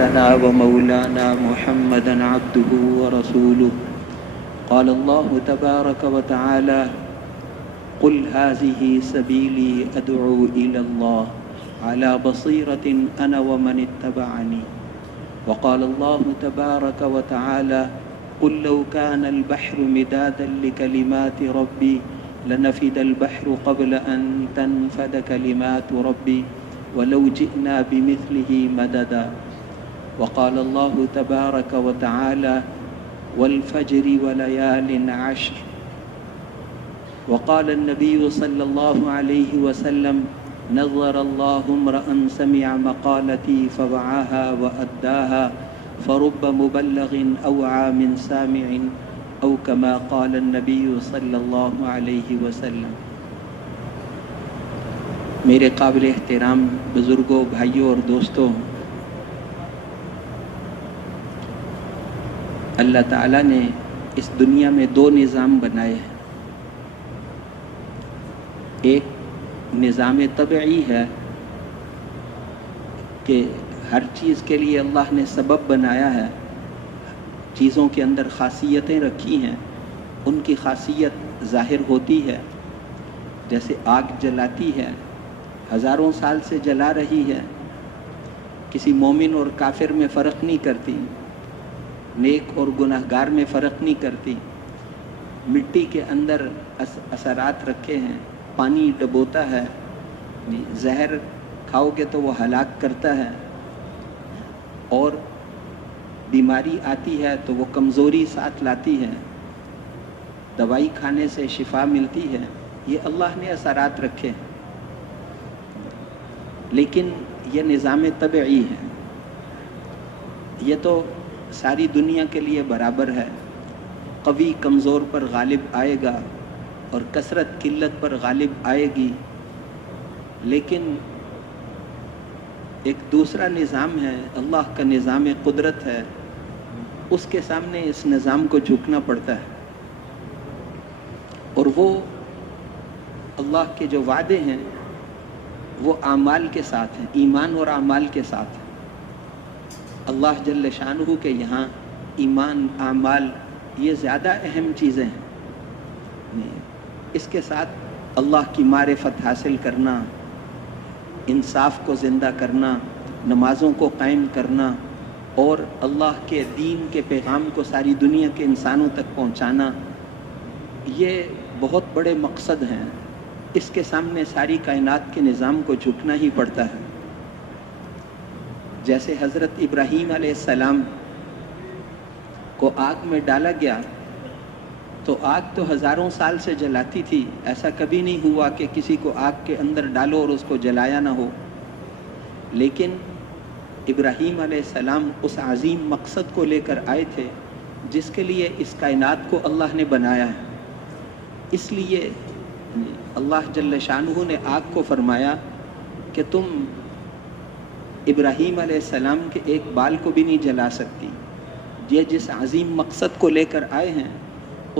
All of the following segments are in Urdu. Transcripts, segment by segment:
سيدنا ومولانا محمدا عبده ورسوله. قال الله تبارك وتعالى: قل هذه سبيلي أدعو إلى الله على بصيرة أنا ومن اتبعني. وقال الله تبارك وتعالى: قل لو كان البحر مدادا لكلمات ربي لنفد البحر قبل أن تنفد كلمات ربي ولو جئنا بمثله مددا. وقال الله تبارك وتعالى: والفجر وليال عشر. وقال النبي صلى الله عليه وسلم: نظر الله امرأ سمع مقالتي فوعاها وأداها فرب مبلغ أوعى من سامع أو كما قال النبي صلی اللہ علیہ وسلم. میرے قابل احترام بزرگوں، بھائیوں اور دوستوں، اللہ تعالیٰ نے اس دنیا میں دو نظام بنائے ہیں. ایک نظام طبعی ہے کہ ہر چیز کے لیے اللہ نے سبب بنایا ہے، چیزوں کے اندر خاصیتیں رکھی ہیں، ان کی خاصیت ظاہر ہوتی ہے. جیسے آگ جلاتی ہے، ہزاروں سال سے جلا رہی ہے، کسی مومن اور کافر میں فرق نہیں کرتی، نیک اور گناہگار میں فرق نہیں کرتی. مٹی کے اندر اثرات رکھے ہیں، پانی ڈبوتا ہے، زہر کھاؤ گے تو وہ ہلاک کرتا ہے، اور بیماری آتی ہے تو وہ کمزوری ساتھ لاتی ہے، دوائی کھانے سے شفا ملتی ہے. یہ اللہ نے اثرات رکھے ہیں. لیکن یہ نظام طبعی ہے، یہ تو ساری دنیا کے لیے برابر ہے. قوی کمزور پر غالب آئے گا اور کثرت قلت پر غالب آئے گی. لیکن ایک دوسرا نظام ہے، اللہ کا نظام قدرت ہے، اس کے سامنے اس نظام کو جھکنا پڑتا ہے. اور وہ اللہ کے جو وعدے ہیں وہ اعمال کے ساتھ ہیں، ایمان اور اعمال کے ساتھ ہیں. اللہ جل شانہ کے یہاں ایمان، اعمال یہ زیادہ اہم چیزیں ہیں. اس کے ساتھ اللہ کی معرفت حاصل کرنا، انصاف کو زندہ کرنا، نمازوں کو قائم کرنا اور اللہ کے دین کے پیغام کو ساری دنیا کے انسانوں تک پہنچانا، یہ بہت بڑے مقصد ہیں. اس کے سامنے ساری کائنات کے نظام کو جھکنا ہی پڑتا ہے. جیسے حضرت ابراہیم علیہ السلام کو آگ میں ڈالا گیا تو آگ تو ہزاروں سال سے جلاتی تھی، ایسا کبھی نہیں ہوا کہ کسی کو آگ کے اندر ڈالو اور اس کو جلایا نہ ہو. لیکن ابراہیم علیہ السلام اس عظیم مقصد کو لے کر آئے تھے جس کے لیے اس کائنات کو اللہ نے بنایا ہے. اس لیے اللہ جل شانہ نے آگ کو فرمایا کہ تم ابراہیم علیہ السلام کے ایک بال کو بھی نہیں جلا سکتی. یہ جس عظیم مقصد کو لے کر آئے ہیں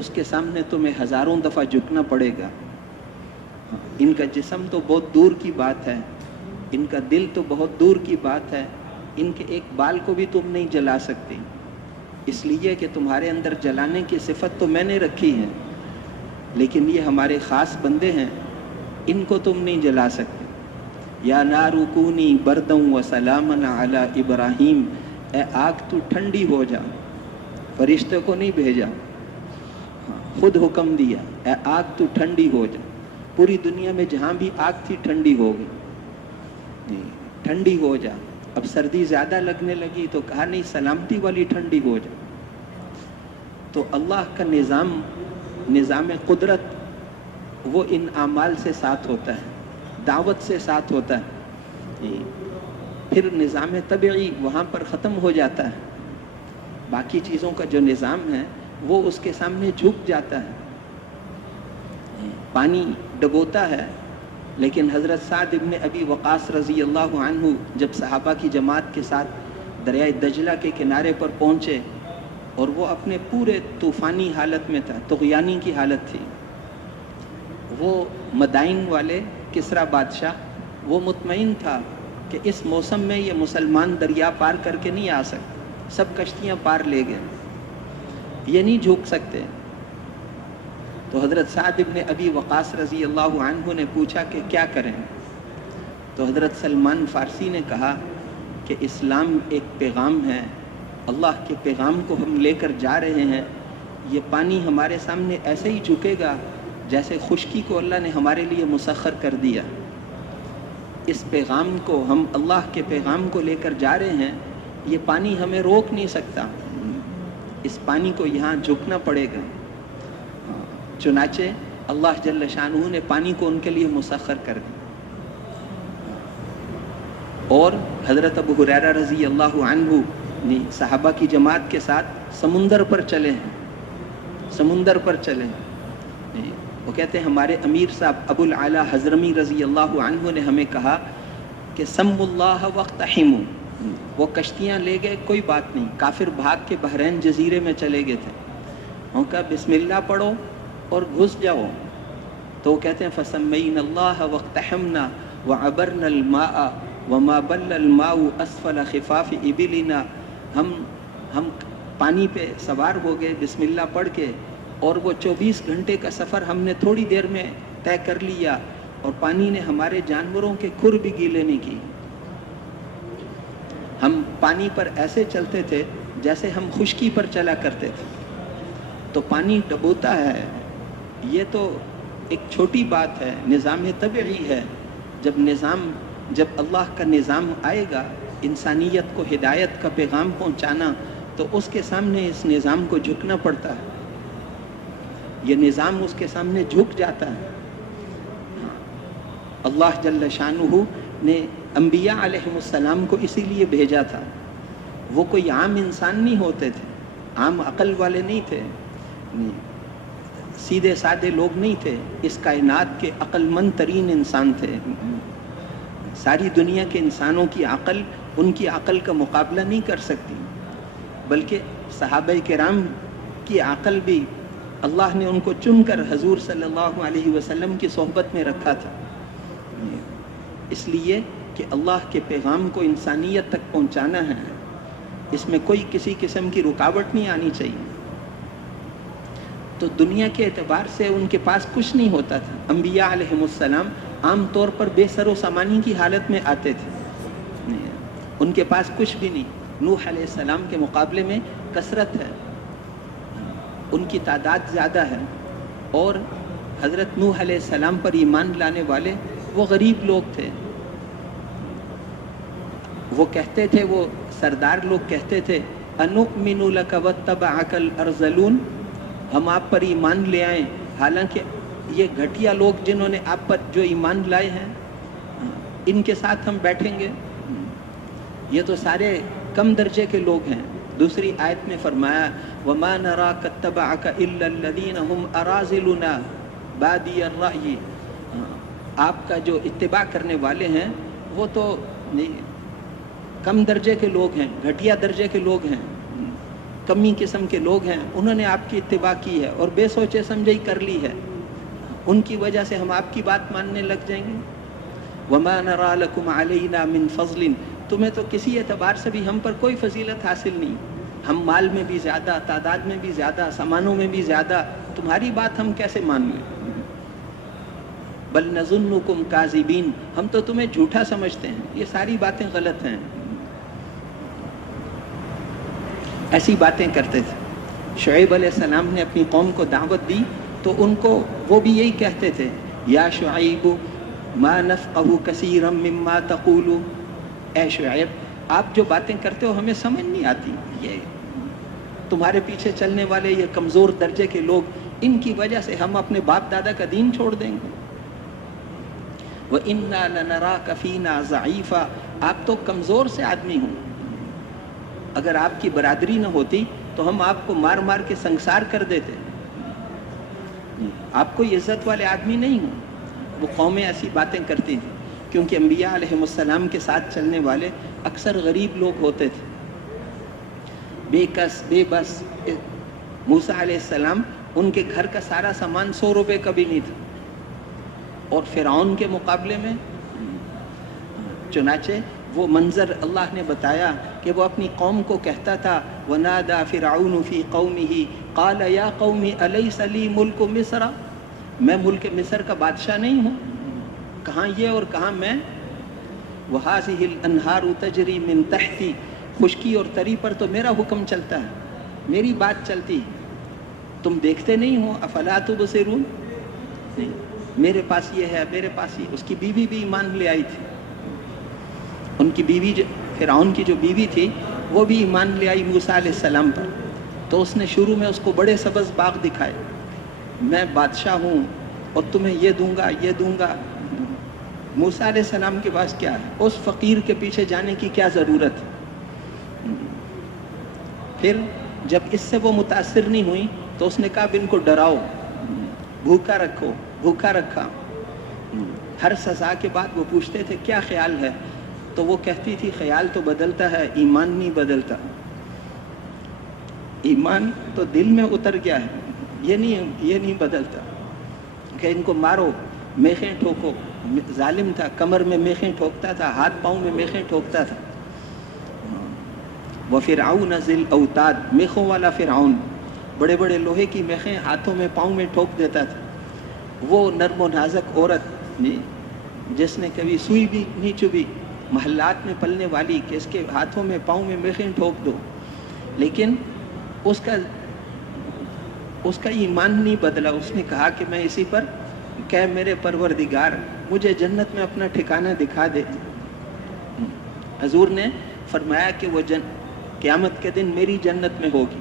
اس کے سامنے تمہیں ہزاروں دفعہ جھکنا پڑے گا. ان کا جسم تو بہت دور کی بات ہے، ان کا دل تو بہت دور کی بات ہے، ان کے ایک بال کو بھی تم نہیں جلا سکتی، اس لیے کہ تمہارے اندر جلانے کی صفت تو میں نے رکھی ہے، لیکن یہ ہمارے خاص بندے ہیں، ان کو تم نہیں جلا سکتے. یا نار کونی برداً وسلاما علی ابراہیم، اے آگ تو ٹھنڈی ہو جا. فرشتے کو نہیں بھیجا، خود حکم دیا، اے آگ تو ٹھنڈی ہو جا. پوری دنیا میں جہاں بھی آگ تھی ٹھنڈی ہو گئی، ٹھنڈی ہو جا. اب سردی زیادہ لگنے لگی تو کہا نہیں، سلامتی والی ٹھنڈی ہو جا. تو اللہ کا نظام قدرت وہ ان اعمال سے ساتھ ہوتا ہے، دعوت سے ساتھ ہوتا ہے. پھر نظام طبعی وہاں پر ختم ہو جاتا ہے، باقی چیزوں کا جو نظام ہے وہ اس کے سامنے جھک جاتا ہے. پانی ڈبوتا ہے، لیکن حضرت سعد ابن ابی وقاص رضی اللہ عنہ جب صحابہ کی جماعت کے ساتھ دریائے دجلہ کے کنارے پر پہنچے اور وہ اپنے پورے طوفانی حالت میں تھا، طغیانی کی حالت تھی. وہ مدائن والے کسریٰ بادشاہ وہ مطمئن تھا کہ اس موسم میں یہ مسلمان دریا پار کر کے نہیں آ سکتے، سب کشتیاں پار لے گئے، یہ نہیں جھک سکتے۔ تو حضرت سعد ابن ابی وقاص رضی اللہ عنہ نے پوچھا کہ کیا کریں؟ تو حضرت سلمان فارسی نے کہا کہ اسلام ایک پیغام ہے، اللہ کے پیغام کو ہم لے کر جا رہے ہیں، یہ پانی ہمارے سامنے ایسے ہی جھکے گا جیسے خشکی کو اللہ نے ہمارے لیے مسخر کر دیا۔ اس پیغام کو، ہم اللہ کے پیغام کو لے کر جا رہے ہیں، یہ پانی ہمیں روک نہیں سکتا، اس پانی کو یہاں جھکنا پڑے گا۔ چنانچہ اللہ جل شانہ نے پانی کو ان کے لیے مسخر کر دیا۔ اور حضرت ابو ہریرہ رضی اللہ عنہ نے صحابہ کی جماعت کے ساتھ سمندر پر چلے ہیں، سمندر پر چلے ہیں۔ وہ کہتے ہیں ہمارے امیر صاحب ابو العلا حضرمی رضی اللہ عنہ نے ہمیں کہا کہ سم اللہ وقتحموا، وہ کشتیاں لے گئے کوئی بات نہیں، کافر بھاگ کے بحرین جزیرے میں چلے گئے تھے، انہوں نے کہا بسم اللہ پڑھو اور گھس جاؤ۔ تو وہ کہتے ہیں فسمینا اللہ واقتحمنا وعبرنا الماء وما بل الماء اسفل خفاف ابلنا، ہم پانی پہ سوار ہو گئے بسم اللہ پڑھ کے، اور وہ 24 گھنٹے کا سفر ہم نے تھوڑی دیر میں طے کر لیا، اور پانی نے ہمارے جانوروں کے کھر بھی گیلے نہیں کی۔ ہم پانی پر ایسے چلتے تھے جیسے ہم خشکی پر چلا کرتے تھے۔ تو پانی ڈبوتا ہے، یہ تو ایک چھوٹی بات ہے، نظام طبعی ہے۔ جب اللہ کا نظام آئے گا، انسانیت کو ہدایت کا پیغام پہنچانا، تو اس کے سامنے اس نظام کو جھکنا پڑتا ہے، یہ نظام اس کے سامنے جھک جاتا ہے۔ اللہ جل شانہ نے انبیاء علیہ السلام کو اسی لیے بھیجا تھا، وہ کوئی عام انسان نہیں ہوتے تھے، عام عقل والے نہیں تھے، سیدھے سادے لوگ نہیں تھے، اس کائنات کے عقل مند ترین انسان تھے۔ ساری دنیا کے انسانوں کی عقل ان کی عقل کا مقابلہ نہیں کر سکتی، بلکہ صحابہ کرام کی عقل بھی اللہ نے ان کو چن کر حضور صلی اللہ علیہ وسلم کی صحبت میں رکھا تھا، اس لیے کہ اللہ کے پیغام کو انسانیت تک پہنچانا ہے، اس میں کوئی کسی قسم کی رکاوٹ نہیں آنی چاہیے۔ تو دنیا کے اعتبار سے ان کے پاس کچھ نہیں ہوتا تھا۔ انبیاء علیہ السلام عام طور پر بے سر و سامانی کی حالت میں آتے تھے، ان کے پاس کچھ بھی نہیں۔ نوح علیہ السلام کے مقابلے میں کثرت ہے، ان کی تعداد زیادہ ہے، اور حضرت نوح علیہ السلام پر ایمان لانے والے وہ غریب لوگ تھے۔ وہ کہتے تھے، وہ سردار لوگ کہتے تھے اَنُؤْمِنُ لَكَ وَاتَّبَعَكَ الْأَرْذَلُونَ، ہم آپ پر ایمان لے آئیں، حالانکہ یہ گھٹیا لوگ جنہوں نے آپ پر جو ایمان لائے ہیں ان کے ساتھ ہم بیٹھیں گے، یہ تو سارے کم درجے کے لوگ ہیں۔ دوسری آیت میں فرمایا وَمَا نَرَاكَ اتَّبَعَكَ إِلَّا الَّذِينَ هُمْ أَرَاذِلُنَا بَادِيَ الرَّأْيِ، آپ کا جو اتباع کرنے والے ہیں وہ تو کم درجے کے لوگ ہیں، گھٹیا درجے کے لوگ ہیں، کمی قسم کے لوگ ہیں، انہوں نے آپ کی اتباع کی ہے اور بے سوچے سمجھے کر لی ہے، ان کی وجہ سے ہم آپ کی بات ماننے لگ جائیں گے۔ وَمَا نَرَا لَكُمْ عَلَيْنَا مِنْ فَضْلٍ، تمہیں تو کسی اعتبار سے بھی ہم پر کوئی فضیلت حاصل نہیں، ہم مال میں بھی زیادہ، تعداد میں بھی زیادہ، سامانوں میں بھی زیادہ، تمہاری بات ہم کیسے مان لیں؟ بَلْ نَظُنُّكُمْ كَاذِبِينَ، ہم تو تمہیں جھوٹا سمجھتے ہیں، یہ ساری باتیں غلط ہیں۔ ایسی باتیں کرتے تھے۔ شعیب علیہ السلام نے اپنی قوم کو دعوت دی تو ان کو وہ بھی یہی کہتے تھے یا شعیب ما نفقہ کثیرا مما تقول، اے شعیب آپ جو باتیں کرتے ہو ہمیں سمجھ نہیں آتی، یہ تمہارے پیچھے چلنے والے یہ کمزور درجے کے لوگ، ان کی وجہ سے ہم اپنے باپ دادا کا دین چھوڑ دیں گے۔ وَإِنَّا لَنَرَاكَ فِينَا ضَعِيفًا، آپ تو کمزور سے آدمی ہوں، اگر آپ کی برادری نہ ہوتی تو ہم آپ کو مار مار کے سنسار کر دیتے، آپ کوئی عزت والے آدمی نہیں ہوں۔ وہ قومیں ایسی باتیں کرتی تھیں کیونکہ انبیاء علیہ السلام کے ساتھ چلنے والے اکثر غریب لوگ ہوتے تھے، بے کس بے بس۔ موسیٰ علیہ السلام ان کے گھر کا سارا سامان 100 روپے کا بھی نہیں تھا، اور فرعون کے مقابلے میں چنانچہ وہ منظر اللہ نے بتایا کہ وہ اپنی قوم کو کہتا تھا وَنَادَى فِرْعَوْنُ فِي قَوْمِهِ قَالَ يَا قَوْمِ أَلَيْسَ لِي مُلْكُ مِصْرَ، میں ملک مصر کا بادشاہ نہیں ہوں؟ کہاں یہ اور کہاں میں؟ وَهَٰذِهِ الْأَنْهَارُ تَجْرِي مِن تَحْتِي، خشکی اور تری پر تو میرا حکم چلتا ہے، میری بات چلتی، تم دیکھتے نہیں ہو؟ افلا تبصرون، نہیں، میرے پاس یہ ہے، میرے پاس یہ۔ اس کی بیوی بھی ایمان لے آئی تھی، ان کی بیوی فرعون کی جو بیوی تھی وہ بھی ایمان لے آئی موسیٰ علیہ السلام پر، تو اس نے شروع میں اس کو بڑے سبز باغ دکھائے، میں بادشاہ ہوں اور تمہیں یہ دوں گا یہ دوں گا۔ موسیٰ علیہ السلام کے پاس کیا ہے؟ اس فقیر کے پیچھے جانے کی کیا ضرورت ہے؟ پھر جب اس سے وہ متاثر نہیں ہوئی تو اس نے کہا اب ان کو ڈراؤ، بھوکا رکھو، بھوکا رکھا۔ ہر سزا کے بعد وہ پوچھتے تھے کیا خیال ہے، تو وہ کہتی تھی خیال تو بدلتا ہے، ایمان نہیں بدلتا، ایمان تو دل میں اتر گیا ہے، یہ نہیں بدلتا، کہ ان کو مارو، میخیں ٹھوکو۔ ظالم تھا، کمر میں میخیں ٹھوکتا تھا، ہاتھ پاؤں میں میخیں ٹھوکتا تھا۔ وَفِرْعَوْنَ ذِي الْأَوْتَادِ، میخوں والا فرعون، بڑے بڑے لوہے کی میخیں ہاتھوں میں پاؤں میں ٹھوک دیتا تھا۔ وہ نرم و نازک عورت جس نے کبھی سوئی بھی نہیں چبھی، محلات میں پلنے والی، کہ اس کے ہاتھوں میں پاؤں میں میخیں ٹھوک دو، لیکن اس کا ایمان نہیں بدلا۔ اس نے کہا کہ میں اسی پر، کہ میرے پروردگار مجھے جنت میں اپنا ٹھکانہ دکھا دے۔ حضور نے فرمایا کہ وہ قیامت کے دن میری جنت میں ہوگی۔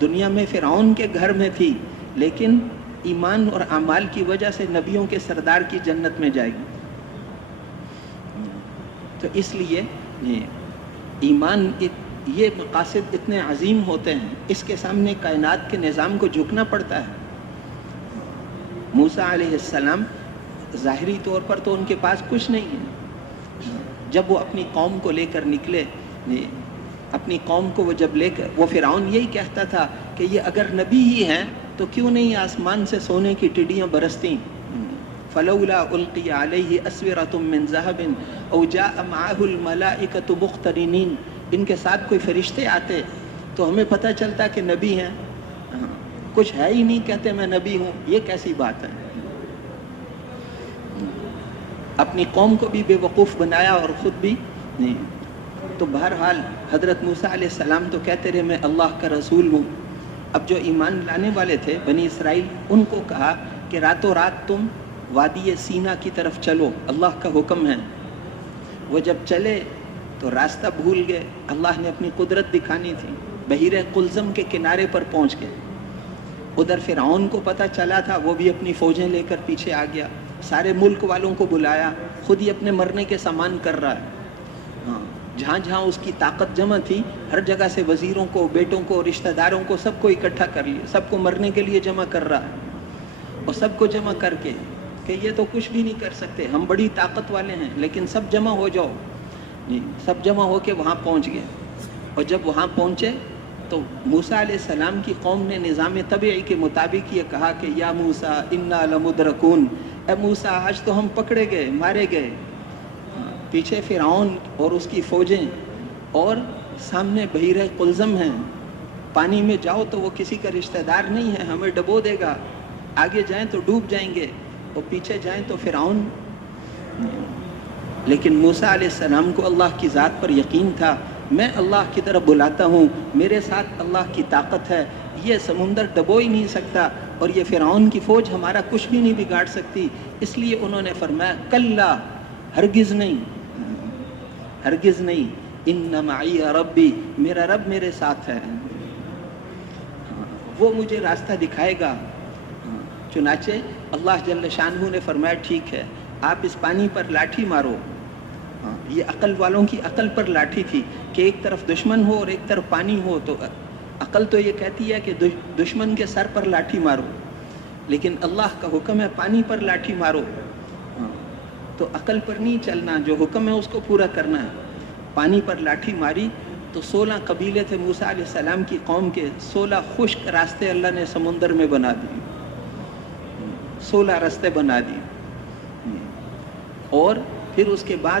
دنیا میں فرعون کے گھر میں تھی، لیکن ایمان اور اعمال کی وجہ سے نبیوں کے سردار کی جنت میں جائے گی۔ تو اس لیے ایمان، یہ مقاصد اتنے عظیم ہوتے ہیں، اس کے سامنے کائنات کے نظام کو جھکنا پڑتا ہے۔ موسیٰ علیہ السلام ظاہری طور پر تو ان کے پاس کچھ نہیں ہے، جب وہ اپنی قوم کو لے کر نکلے، اپنی قوم کو وہ جب لے کر، وہ فرعون یہی کہتا تھا کہ یہ اگر نبی ہی ہیں تو کیوں نہیں آسمان سے سونے کی ٹڈیاں برستیں؟ فَلَوْلَا أُلْقِيَ عَلَيْهِ أَسْوِرَةٌ مِّن ذَهَبٍ أَوْ جَاءَ مَعَهُ الْمَلَائِكَةُ مُقْتَرِنِينَ، ان کے ساتھ کوئی فرشتے آتے تو ہمیں پتہ چلتا کہ نبی ہیں، کچھ ہے ہی نہیں، کہتے میں نبی ہوں، یہ کیسی بات ہے؟ اپنی قوم کو بھی بے وقوف بنایا اور خود بھی نہیں۔ تو بہرحال حضرت موسیٰ علیہ السلام تو کہتے رہے میں اللہ کا رسول ہوں۔ اب جو ایمان لانے والے تھے بنی اسرائیل، ان کو کہا کہ راتوں رات تم وادی سینا کی طرف چلو، اللہ کا حکم ہے۔ وہ جب چلے تو راستہ بھول گئے، اللہ نے اپنی قدرت دکھانی تھی، بحیرہ قلزم کے کنارے پر پہنچ گئے۔ ادھر فرعون کو پتہ چلا تھا، وہ بھی اپنی فوجیں لے کر پیچھے آ گیا، سارے ملک والوں کو بلایا، خود ہی اپنے مرنے کے سامان کر رہا ہے۔ جہاں جہاں اس کی طاقت جمع تھی، ہر جگہ سے وزیروں کو، بیٹوں کو، رشتہ داروں کو، سب کو اکٹھا کر لیا، سب کو مرنے کے لیے جمع کر رہا ہے، اور سب کو جمع کر کے کہ یہ تو کچھ بھی نہیں کر سکتے، ہم بڑی طاقت والے ہیں، لیکن سب جمع ہو جاؤ۔ سب جمع ہو کے وہاں پہنچ گئے، اور جب وہاں پہنچے تو موسیٰ علیہ السلام کی قوم نے نظام طبعی کے مطابق یہ کہا کہ یا موسیٰ انا لمدرکون، اے موسیٰ آج تو ہم پکڑے گئے، مارے گئے۔ پیچھے فرعون اور اس کی فوجیں، اور سامنے بحیرہ قلزم ہیں، پانی میں جاؤ تو وہ کسی کا رشتہ دار نہیں ہے، ہمیں ڈبو دے گا، آگے جائیں تو ڈوب جائیں گے، اور پیچھے جائیں تو فرعون۔ لیکن موسیٰ علیہ السلام کو اللہ کی ذات پر یقین تھا، میں اللہ کی طرف بلاتا ہوں، میرے ساتھ اللہ کی طاقت ہے، یہ سمندر ڈبو ہی نہیں سکتا، اور یہ فرعون کی فوج ہمارا کچھ بھی نہیں بگاڑ سکتی۔ اس لیے انہوں نے فرمایا کلا، ہرگز نہیں، ہرگز نہیں، ان معی ربی، میرا رب میرے ساتھ ہے، وہ مجھے راستہ دکھائے گا۔ چنانچہ اللہ جل شانہ نے فرمایا ٹھیک ہے، آپ اس پانی پر لاٹھی مارو۔ یہ عقل والوں کی عقل پر لاٹھی تھی کہ ایک طرف دشمن ہو اور ایک طرف پانی ہو، تو عقل تو یہ کہتی ہے کہ دشمن کے سر پر لاٹھی مارو، لیکن اللہ کا حکم ہے پانی پر لاٹھی مارو، تو عقل پر نہیں چلنا، جو حکم ہے اس کو پورا کرنا ہے۔ پانی پر لاٹھی ماری تو 16 قبیلے تھے موسیٰ علیہ السلام کی قوم کے، 16 خشک راستے اللہ نے سمندر میں بنا دیے، 16 راستے بنا دیے، اور پھر اس کے بعد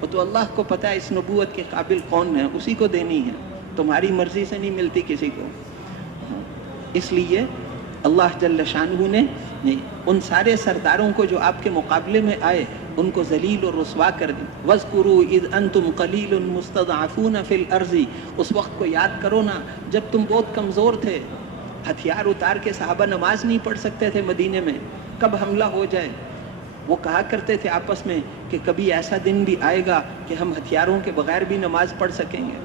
وہ تو اللہ کو پتہ ہے اس نبوت کے قابل کون ہے، اسی کو دینی ہے، تمہاری مرضی سے نہیں ملتی کسی کو۔ اس لیے اللہ جل شانہ نے ان سارے سرداروں کو جو آپ کے مقابلے میں آئے ان کو ذلیل اور رسوا کر دی۔ وَاذْكُرُوا إِذْ أَنْتُمْ قَلِيلٌ مُسْتَضْعَفُونَ فِي الْأَرْضِ، اس وقت کو یاد کرو نا جب تم بہت کمزور تھے، ہتھیار اتار کے صحابہ نماز نہیں پڑھ سکتے تھے مدینے میں، کب حملہ ہو جائے۔ وہ کہا کرتے تھے آپس میں کہ کبھی ایسا دن بھی آئے گا کہ ہم ہتھیاروں کے بغیر بھی نماز پڑھ سکیں گے۔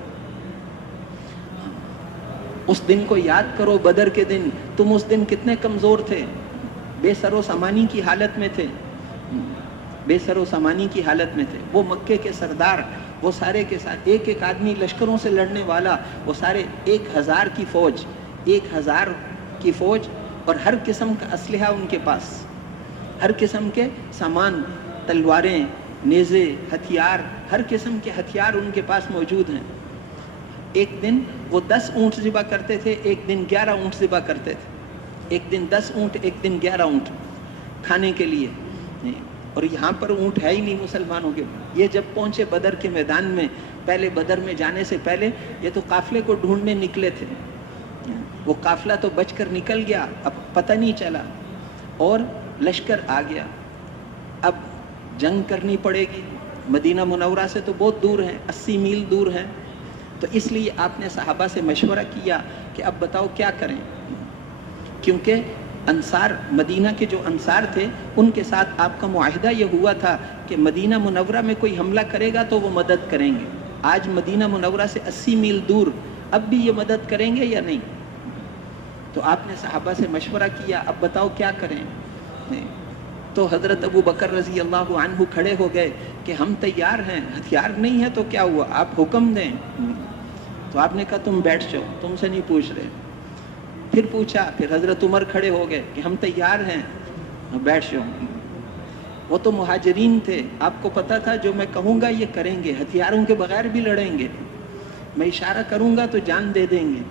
اس دن کو یاد کرو، بدر کے دن تم اس دن کتنے کمزور تھے، بے سر و سامانی کی حالت میں تھے، بے سر و سامانی کی حالت میں تھے۔ وہ مکے کے سردار، وہ سارے کے ساتھ ایک ایک آدمی لشکروں سے لڑنے والا، وہ سارے 1000 کی فوج، 1000 کی فوج، اور ہر قسم کا اسلحہ ان کے پاس، ہر قسم کے سامان، تلواریں، نیزے، ہتھیار، ہر قسم کے ہتھیار ان کے پاس موجود ہیں۔ ایک دن وہ 10 اونٹ ذبح کرتے تھے، ایک دن 11 اونٹ ذبح کرتے تھے، ایک دن 10 اونٹ، ایک دن 11 اونٹ کھانے کے لیے۔ اور یہاں پر اونٹ ہے ہی نہیں مسلمانوں کے۔ یہ جب پہنچے بدر کے میدان میں، پہلے بدر میں جانے سے پہلے یہ تو قافلے کو ڈھونڈنے نکلے تھے، وہ قافلہ تو بچ کر نکل گیا، اب پتہ نہیں چلا، اور لشکر آ گیا۔ اب جنگ کرنی پڑے گی، مدینہ منورہ سے تو بہت دور ہے، 80 میل دور ہے، تو اس لیے آپ نے صحابہ سے مشورہ کیا کہ اب بتاؤ کیا کریں، کیونکہ انصار، مدینہ کے جو انصار تھے ان کے ساتھ آپ کا معاہدہ یہ ہوا تھا کہ مدینہ منورہ میں کوئی حملہ کرے گا تو وہ مدد کریں گے۔ آج مدینہ منورہ سے 80 میل دور، اب بھی یہ مدد کریں گے یا نہیں؟ تو آپ نے صحابہ سے مشورہ کیا، اب بتاؤ کیا کریں؟ تو حضرت ابو بکر رضی اللہ عنہ کھڑے ہو گئے کہ ہم تیار ہیں، ہتھیار نہیں ہے تو کیا ہوا، آپ حکم دیں۔ تو آپ نے کہا تم بیٹھ جاؤ، تم سے نہیں پوچھ رہے۔ پھر پوچھا، پھر حضرت عمر کھڑے ہو گئے کہ ہم تیار ہیں، بیٹھ جاؤ۔ وہ تو مہاجرین تھے، آپ کو پتا تھا جو میں کہوں گا یہ کریں گے، ہتھیاروں کے بغیر بھی لڑیں گے، میں اشارہ کروں گا تو جان دے دیں گے۔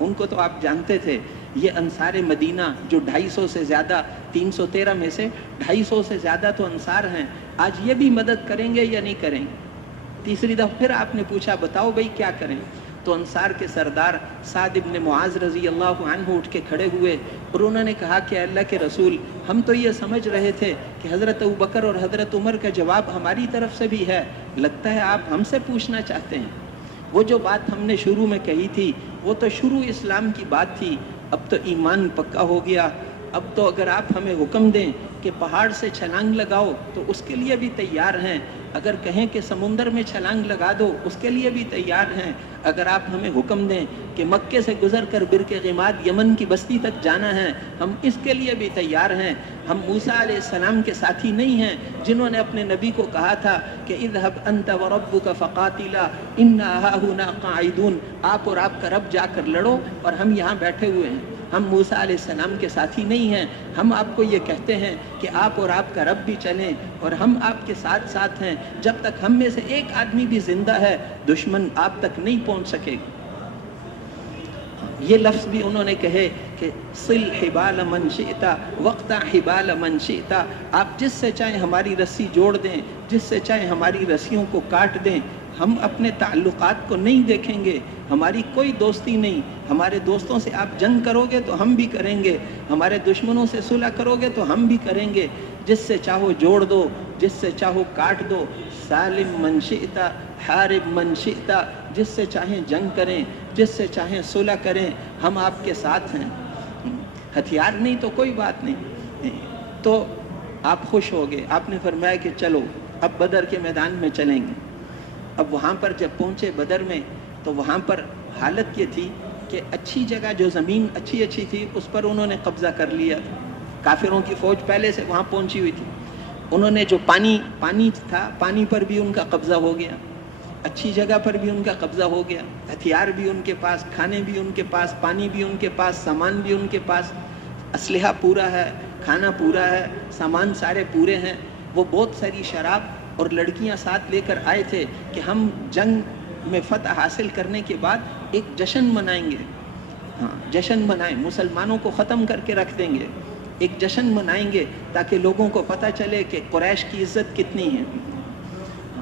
ان کو تو آپ جانتے تھے، یہ انصار مدینہ جو 250 سے زیادہ، 313 میں سے 250 سے زیادہ تو انصار ہیں، آج یہ بھی مدد کریں گے یا نہیں کریں گے؟ تیسری دفعہ پھر آپ نے پوچھا بتاؤ بھائی کیا کریں؟ تو انصار کے سردار سعد ابن معاذ رضی اللہ عنہ اٹھ کے کھڑے ہوئے اور انہوں نے کہا کہ اللہ کے رسول، ہم تو یہ سمجھ رہے تھے کہ حضرت ابوبکر اور حضرت عمر کا جواب ہماری طرف سے بھی ہے، لگتا ہے آپ ہم سے پوچھنا چاہتے ہیں۔ وہ جو بات ہم نے شروع میں کہی تھی وہ تو شروع اسلام کی بات تھی، اب تو ایمان پکا ہو گیا، اب تو اگر آپ ہمیں حکم دیں کہ پہاڑ سے چھلانگ لگاؤ تو اس کے لیے بھی تیار ہیں، اگر کہیں کہ سمندر میں چھلانگ لگا دو اس کے لیے بھی تیار ہیں، اگر آپ ہمیں حکم دیں کہ مکے سے گزر کر برق غماد یمن کی بستی تک جانا ہے ہم اس کے لیے بھی تیار ہیں۔ ہم موسیٰ علیہ السلام کے ساتھی نہیں ہیں جنہوں نے اپنے نبی کو کہا تھا کہ اذهب انت وربك فقاتلا انا هاهنا قاعدون، آپ اور آپ کا رب جا کر لڑو اور ہم یہاں بیٹھے ہوئے ہیں۔ ہم موسیٰ علیہ السلام کے ساتھی نہیں ہیں، ہم آپ کو یہ کہتے ہیں کہ آپ اور آپ کا رب بھی چلیں اور ہم آپ کے ساتھ ساتھ ہیں، جب تک ہم میں سے ایک آدمی بھی زندہ ہے دشمن آپ تک نہیں پہنچ سکے گا۔ یہ لفظ بھی انہوں نے کہے کہ صل حبال من شئت وقت حبال من شئت، آپ جس سے چاہیں ہماری رسی جوڑ دیں، جس سے چاہیں ہماری رسیوں کو کاٹ دیں، ہم اپنے تعلقات کو نہیں دیکھیں گے، ہماری کوئی دوستی نہیں، ہمارے دوستوں سے آپ جنگ کرو گے تو ہم بھی کریں گے، ہمارے دشمنوں سے صلح کرو گے تو ہم بھی کریں گے، جس سے چاہو جوڑ دو، جس سے چاہو کاٹ دو، سالم من شئت حارب من شئت، جس سے چاہیں جنگ کریں، جس سے چاہیں صلح کریں، ہم آپ کے ساتھ ہیں۔ ہتھیار نہیں تو کوئی بات نہیں۔ تو آپ خوش ہو گئے، آپ نے فرمایا کہ چلو اب بدر کے میدان میں چلیں گے۔ اب وہاں پر جب پہنچے بدر میں تو وہاں پر حالت یہ تھی کہ اچھی جگہ، جو زمین اچھی تھی اس پر انہوں نے قبضہ کر لیا تھا، کافروں کی فوج پہلے سے وہاں پہنچی ہوئی تھی، انہوں نے جو پانی تھا پانی پر بھی ان کا قبضہ ہو گیا، اچھی جگہ پر بھی ان کا قبضہ ہو گیا، ہتھیار بھی ان کے پاس، کھانے بھی ان کے پاس، پانی بھی ان کے پاس، سامان بھی ان کے پاس، اسلحہ پورا ہے، کھانا پورا ہے، سامان سارے پورے ہیں۔ وہ بہت ساری شراب اور لڑکیاں ساتھ لے کر آئے تھے کہ ہم جنگ میں فتح حاصل کرنے کے بعد ایک جشن منائیں گے، جشن منائیں، مسلمانوں کو ختم کر کے رکھ دیں گے، ایک جشن منائیں گے تاکہ لوگوں کو پتہ چلے کہ قریش کی عزت کتنی ہے۔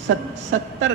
70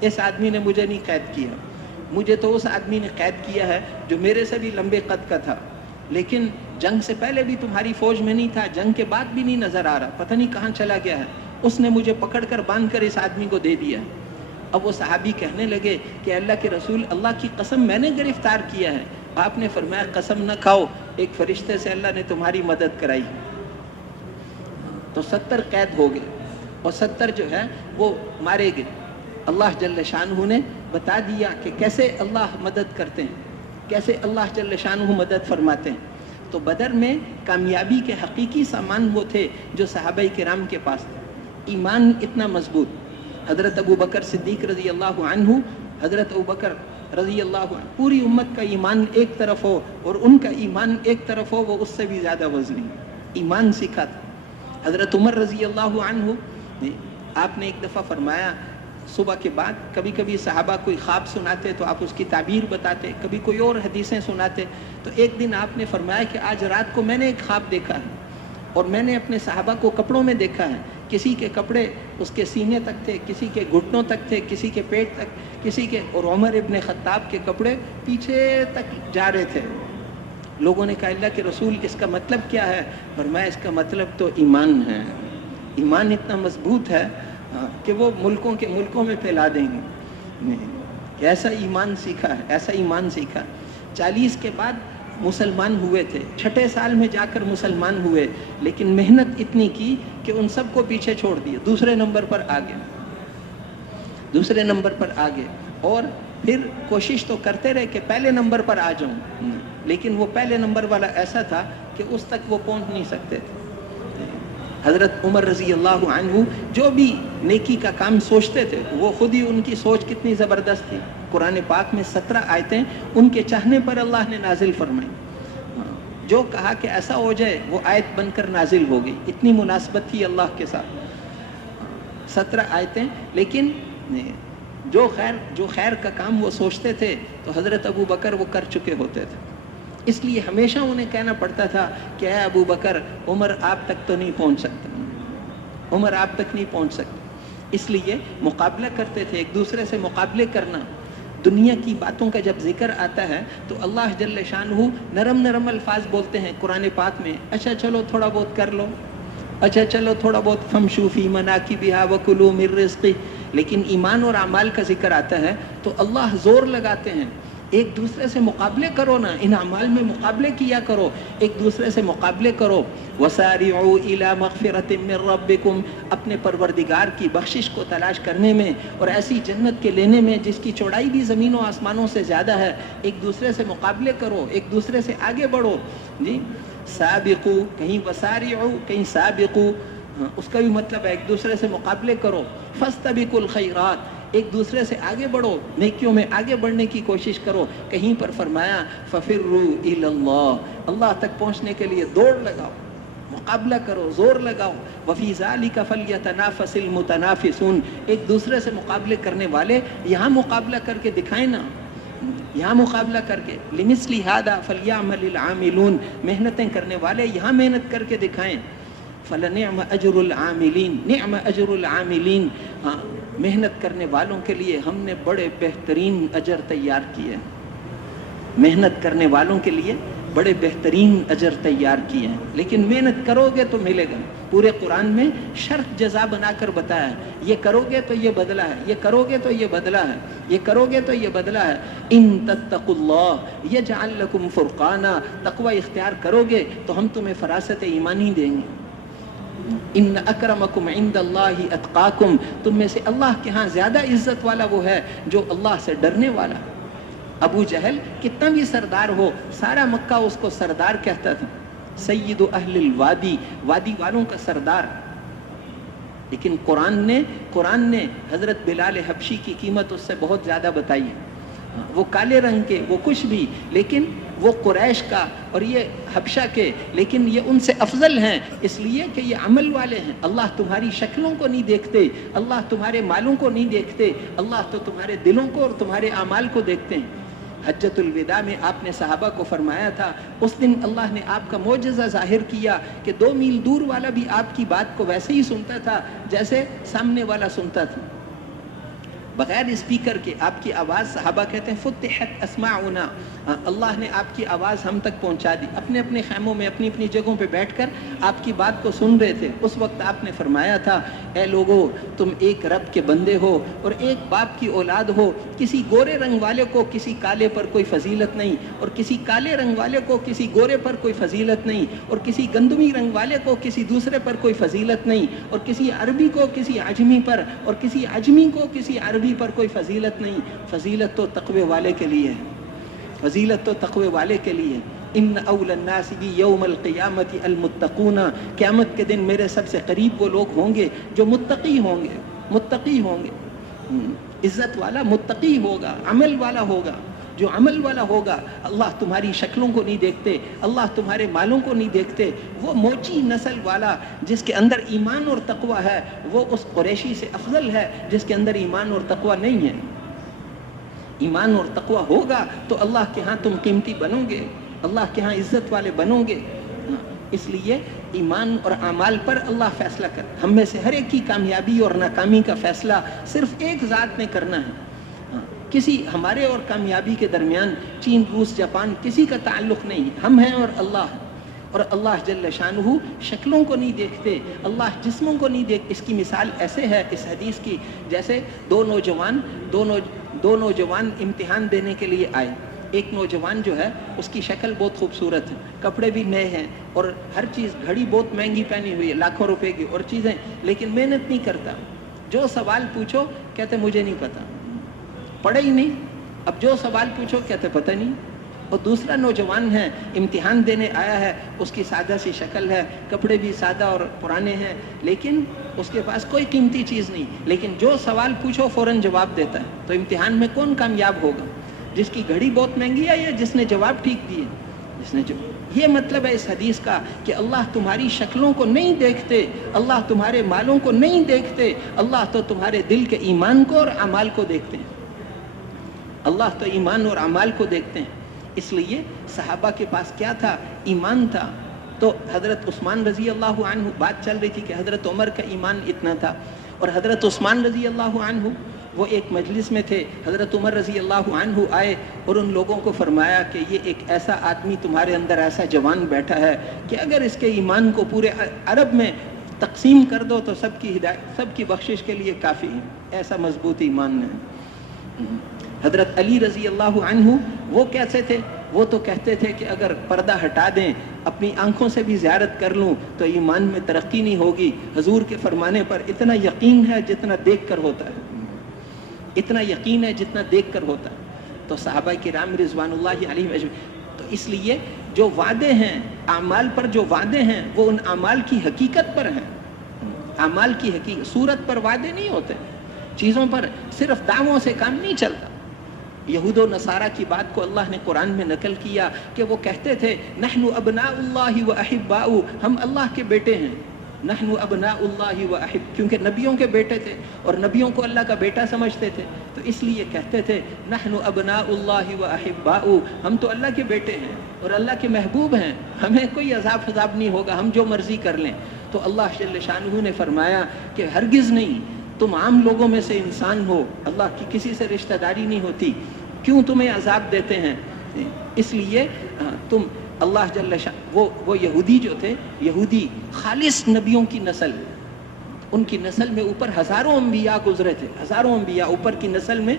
اس آدمی نے مجھے نہیں قید کیا، مجھے تو اس آدمی نے قید کیا ہے جو میرے سے بھی لمبے قد کا تھا، لیکن جنگ سے پہلے بھی تمہاری فوج میں نہیں تھا، جنگ کے بعد بھی نہیں نظر آ رہا، پتہ نہیں کہاں چلا گیا ہے، اس نے مجھے پکڑ کر باندھ کر اس آدمی کو دے دیا۔ اب وہ صحابی کہنے لگے کہ اللہ کے رسول، اللہ کی قسم میں نے گرفتار کیا ہے۔ آپ نے فرمایا قسم نہ کھاؤ، ایک فرشتے سے اللہ نے تمہاری مدد کرائی۔ تو 70 قید ہو گئے اور 70 جو ہے وہ مارے گئے۔ اللہ جل شانہ نے بتا دیا کہ کیسے اللہ مدد کرتے ہیں، کیسے اللہ جل شانہ مدد فرماتے ہیں۔ تو بدر میں کامیابی کے حقیقی سامان وہ تھے جو صحابہ کرام کے پاس تھے۔ ایمان اتنا مضبوط، حضرت ابو بکر صدیق رضی اللہ عنہ، حضرت ابو بکر رضی اللہ عنہ، پوری امت کا ایمان ایک طرف ہو اور ان کا ایمان ایک طرف ہو، وہ اس سے بھی زیادہ وزنی ایمان سیکھا تھا۔ حضرت عمر رضی اللہ عنہ، آپ نے ایک دفعہ فرمایا صبح کے بعد کبھی کبھی صحابہ کوئی خواب سناتے تو آپ اس کی تعبیر بتاتے، کبھی کوئی اور حدیثیں سناتے، تو ایک دن آپ نے فرمایا کہ آج رات کو میں نے ایک خواب دیکھا ہے اور میں نے اپنے صحابہ کو کپڑوں میں دیکھا ہے، کسی کے کپڑے اس کے سینے تک تھے، کسی کے گھٹنوں تک تھے، کسی کے پیٹ تک، کسی کے، اور عمر ابن خطاب کے کپڑے پیچھے تک جا رہے تھے۔ لوگوں نے کہا اللہ کے رسول اس کا مطلب کیا ہے؟ فرمایا اس کا مطلب تو ایمان ہے، ایمان اتنا مضبوط ہے کہ وہ ملکوں میں پھیلا دیں گے۔ ایسا ایمان سیکھا ہے، ایسا ایمان سیکھا۔ 40 کے بعد مسلمان ہوئے تھے، 6 سال میں جا کر مسلمان ہوئے، لیکن محنت اتنی کی کہ ان سب کو پیچھے چھوڑ دیا، دوسرے نمبر پر آ گئے، اور پھر کوشش تو کرتے رہے کہ پہلے نمبر پر آ جاؤں، لیکن وہ پہلے نمبر والا ایسا تھا کہ اس تک وہ پہنچ نہیں سکتے تھے۔ حضرت عمر رضی اللہ عنہ جو بھی نیکی کا کام سوچتے تھے، وہ خود ہی ان کی سوچ کتنی زبردست تھی۔ قرآن پاک میں 17 آیتیں ان کے چاہنے پر اللہ نے نازل فرمائی، جو کہا کہ ایسا ہو جائے وہ آیت بن کر نازل ہو گئی، اتنی مناسبت تھی اللہ کے ساتھ۔ 17 آیتیں، لیکن جو خیر کا کام وہ سوچتے تھے تو حضرت ابو بکر وہ کر چکے ہوتے تھے، اس لیے ہمیشہ انہیں کہنا پڑتا تھا کہ اے ابو بکر، عمر آپ تک تو نہیں پہنچ سکتا، عمر آپ تک نہیں پہنچ سکتا۔ اس لیے مقابلہ کرتے تھے، ایک دوسرے سے مقابلے کرنا۔ دنیا کی باتوں کا جب ذکر آتا ہے تو اللہ جل شانہ نرم الفاظ بولتے ہیں قرآن پاک میں، اچھا چلو تھوڑا بہت کر لو، اچھا چلو تھوڑا بہت فمشوا فی مناکبہا وکلوا من رزقہ، لیکن ایمان اور اعمال کا ذکر آتا ہے تو اللہ زور لگاتے ہیں، ایک دوسرے سے مقابلے کرو نا، ان اعمال میں مقابلے کیا کرو، ایک دوسرے سے مقابلے کرو۔ وسارعوا الی مغفرۃ من ربکم، اپنے پروردگار کی بخشش کو تلاش کرنے میں اور ایسی جنت کے لینے میں جس کی چوڑائی بھی زمین و آسمانوں سے زیادہ ہے، ایک دوسرے سے مقابلے کرو، ایک دوسرے سے آگے بڑھو۔ جی سابقوا، کہیں وسارعوا، کہیں سابقوا، اس کا بھی مطلب ہے ایک دوسرے سے مقابلے کرو۔ فاستبقوا الخیرات، ایک دوسرے سے آگے بڑھو، نیکیوں میں آگے بڑھنے کی کوشش کرو۔ کہیں پر فرمایا ففروا الی اللہ، اللہ تک پہنچنے کے لیے دوڑ لگاؤ، مقابلہ کرو، زور لگاؤ۔ وفی ذلک فلیتنافس المتنافسون، ایک دوسرے سے مقابلے کرنے والے یہاں مقابلہ کر کے دکھائیں نا، یہاں مقابلہ کر کے۔ لمثل ھذا فلیعمل العاملون، محنتیں کرنے والے یہاں محنت کر کے دکھائیں۔ فلنعم اجر العاملین، نعم اجر العاملین، ہاں محنت کرنے والوں کے لیے ہم نے بڑے بہترین اجر تیار کیے ہیں، محنت کرنے والوں کے لیے بڑے بہترین اجر تیار کیے ہیں، لیکن محنت کرو گے تو ملے گا۔ پورے قرآن میں شرط جزا بنا کر بتایا ہے، یہ کرو گے تو یہ بدلہ ہے، یہ کرو گے تو یہ بدلہ ہے، یہ کرو گے تو یہ بدلہ ہے۔ ان تتقوا اللہ یجعل لکم فرقانا، تقوی اختیار کرو گے تو ہم تمہیں فراست ایمانی دیں گے۔ ان اکرمکم عند اللہ اتقاکم، تم میں سے اللہ کے ہاں زیادہ عزت والا وہ ہے جو اللہ سے ڈرنے والا۔ ابو جہل کتنا بھی سردار ہو، سارا مکہ اس کو سردار کہتا تھا، سید اہل الوادی، وادی والوں کا سردار۔ لیکن قرآن نے حضرت بلال حبشی کی قیمت اس سے بہت زیادہ بتائی ہے۔ وہ کالے رنگ کے، وہ کچھ بھی، لیکن وہ قریش کا اور یہ حبشہ کے، لیکن یہ ان سے افضل ہیں اس لیے کہ یہ عمل والے ہیں۔ اللہ تمہاری شکلوں کو نہیں دیکھتے، اللہ تمہارے مالوں کو نہیں دیکھتے، اللہ تو تمہارے دلوں کو اور تمہارے اعمال کو دیکھتے ہیں۔ حجۃ الوداع میں آپ نے صحابہ کو فرمایا تھا، اس دن اللہ نے آپ کا معجزہ ظاہر کیا کہ 2 میل دور والا بھی آپ کی بات کو ویسے ہی سنتا تھا جیسے سامنے والا سنتا تھا۔ بغیر اسپیکر کے آپ کی آواز، صحابہ کہتے ہیں فتحت اسماعنا، اللہ نے آپ کی آواز ہم تک پہنچا دی، اپنے اپنے خیموں میں اپنی اپنی جگہوں پہ بیٹھ کر آپ کی بات کو سن رہے تھے۔ اس وقت آپ نے فرمایا تھا اے لوگو تم ایک رب کے بندے ہو اور ایک باپ کی اولاد ہو، کسی گورے رنگ والے کو کسی کالے پر کوئی فضیلت نہیں، اور کسی کالے رنگ والے کو کسی گورے پر کوئی فضیلت نہیں، اور کسی گندمی رنگ والے کو کسی دوسرے پر کوئی فضیلت نہیں، اور کسی عربی کو کسی عجمی پر، اور کسی عجمی کو کسی عربی پر کوئی فضیلت نہیں۔ فضیلت تو تقوی والے کے لیے ہے، فضیلت تو تقوی والے کے لیے۔ ان اول الناس بی یوم القیامت المتقون، قیامت کے دن میرے سب سے قریب وہ لوگ ہوں گے جو متقی ہوں گے، متقی ہوں گے۔ عزت والا متقی ہوگا، عمل والا ہوگا۔ جو عمل والا ہوگا، اللہ تمہاری شکلوں کو نہیں دیکھتے، اللہ تمہارے مالوں کو نہیں دیکھتے۔ وہ موچی نسل والا جس کے اندر ایمان اور تقوی ہے، وہ اس قریشی سے افضل ہے جس کے اندر ایمان اور تقوی نہیں ہے۔ ایمان اور تقوی ہوگا تو اللہ کے ہاں تم قیمتی بنو گے، اللہ کے ہاں عزت والے بنو گے۔ اس لیے ایمان اور اعمال پر اللہ فیصلہ کر، ہم میں سے ہر ایک کی کامیابی اور ناکامی کا فیصلہ صرف ایک ذات نے کرنا ہے۔ کسی ہمارے اور کامیابی کے درمیان چین، روس، جاپان کسی کا تعلق نہیں، ہم ہیں اور اللہ۔ اور اللہ جل شانہ شکلوں کو نہیں دیکھتے، اللہ جسموں کو نہیں دیکھ۔ اس کی مثال ایسے ہے اس حدیث کی، جیسے دو نوجوان امتحان دینے کے لیے آئے۔ ایک نوجوان جو ہے اس کی شکل بہت خوبصورت ہے، کپڑے بھی نئے ہیں، اور ہر چیز، گھڑی بہت مہنگی پہنی ہوئی ہے، لاکھوں روپے کی اور چیزیں، لیکن محنت نہیں کرتا۔ جو سوال پوچھو کہتے مجھے نہیں پتا، پڑھے ہی نہیں۔ اب جو سوال پوچھو کہتے پتہ نہیں۔ اور دوسرا نوجوان ہے، امتحان دینے آیا ہے، اس کی سادہ سی شکل ہے، کپڑے بھی سادہ اور پرانے ہیں، لیکن اس کے پاس کوئی قیمتی چیز نہیں، لیکن جو سوال پوچھو فوراً جواب دیتا ہے۔ تو امتحان میں کون کامیاب ہوگا؟ جس کی گھڑی بہت مہنگی ہے یا جس نے جواب ٹھیک دیے؟ جس نے یہ مطلب ہے اس حدیث کا کہ اللہ تمہاری شکلوں کو نہیں دیکھتے، اللہ تمہارے مالوں کو نہیں دیکھتے، اللہ تو تمہارے دل کے ایمان کو اور اعمال کو دیکھتے ہیں۔ اللہ تو ایمان اور اعمال کو دیکھتے ہیں۔ اس لیے صحابہ کے پاس کیا تھا؟ ایمان تھا۔ تو حضرت عثمان رضی اللہ عنہ، بات چل رہی تھی کہ حضرت عمر کا ایمان اتنا تھا، اور حضرت عثمان رضی اللہ عنہ وہ ایک مجلس میں تھے، حضرت عمر رضی اللہ عنہ آئے اور ان لوگوں کو فرمایا کہ یہ ایک ایسا آدمی تمہارے اندر، ایسا جوان بیٹھا ہے کہ اگر اس کے ایمان کو پورے عرب میں تقسیم کر دو تو سب کی ہدایت، سب کی بخشش کے لیے کافی ہے، ایسا مضبوط ایمان ہے۔ حضرت علی رضی اللہ عنہ وہ کیسے تھے؟ وہ تو کہتے تھے کہ اگر پردہ ہٹا دیں، اپنی آنکھوں سے بھی زیارت کر لوں تو ایمان میں ترقی نہیں ہوگی۔ حضور کے فرمانے پر اتنا یقین ہے جتنا دیکھ کر ہوتا ہے، اتنا یقین ہے جتنا دیکھ کر ہوتا ہے۔ تو صحابہ کرام رضوان اللہ علیہم اجمعین، تو اس لیے جو وعدے ہیں، اعمال پر جو وعدے ہیں، وہ ان اعمال کی حقیقت پر ہیں۔ اعمال کی حقیقت، صورت پر وعدے نہیں ہوتے، چیزوں پر صرف دعووں سے کام نہیں چلتا۔ یہود و نصارہ کی بات کو اللہ نے قرآن میں نقل کیا کہ وہ کہتے تھے نحن ابناء اللہ و احباء، ہم اللہ کے بیٹے ہیں۔ نحن ابناء اللہ و احب، کیونکہ نبیوں کے بیٹے تھے اور نبیوں کو اللہ کا بیٹا سمجھتے تھے، تو اس لیے کہتے تھے نحن ابناء اللہ و احباء، ہم تو اللہ کے بیٹے ہیں اور اللہ کے محبوب ہیں، ہمیں کوئی عذاب نہیں ہوگا، ہم جو مرضی کر لیں۔ تو اللہ جل شانہ نے فرمایا کہ ہرگز نہیں، تم عام لوگوں میں سے انسان ہو، اللہ کی کسی سے رشتہ داری نہیں ہوتی، کیوں تمہیں عذاب دیتے ہیں؟ اس لیے تم اللہ جل شانہ، وہ یہودی جو تھے، یہودی خالص نبیوں کی نسل، ان کی نسل میں اوپر ہزاروں انبیاء گزرے تھے، ہزاروں انبیاء اوپر کی نسل میں،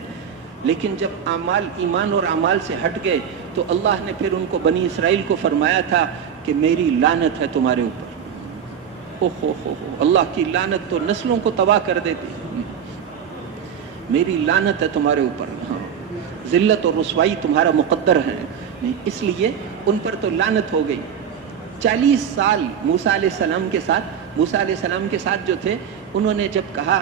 لیکن جب اعمال، ایمان اور اعمال سے ہٹ گئے تو اللہ نے پھر ان کو، بنی اسرائیل کو فرمایا تھا کہ میری لعنت ہے تمہارے اوپر۔ اللہ کی لعنت تو نسلوں کو تباہ کر دیتی، میری لعنت ہے تمہارے اوپر، ذلت اور رسوائی تمہارا مقدر ہے۔ اس لیے ان پر تو لعنت ہو گئی۔ 40 سال موسیٰ علیہ السلام کے ساتھ جو تھے، انہوں نے جب کہا،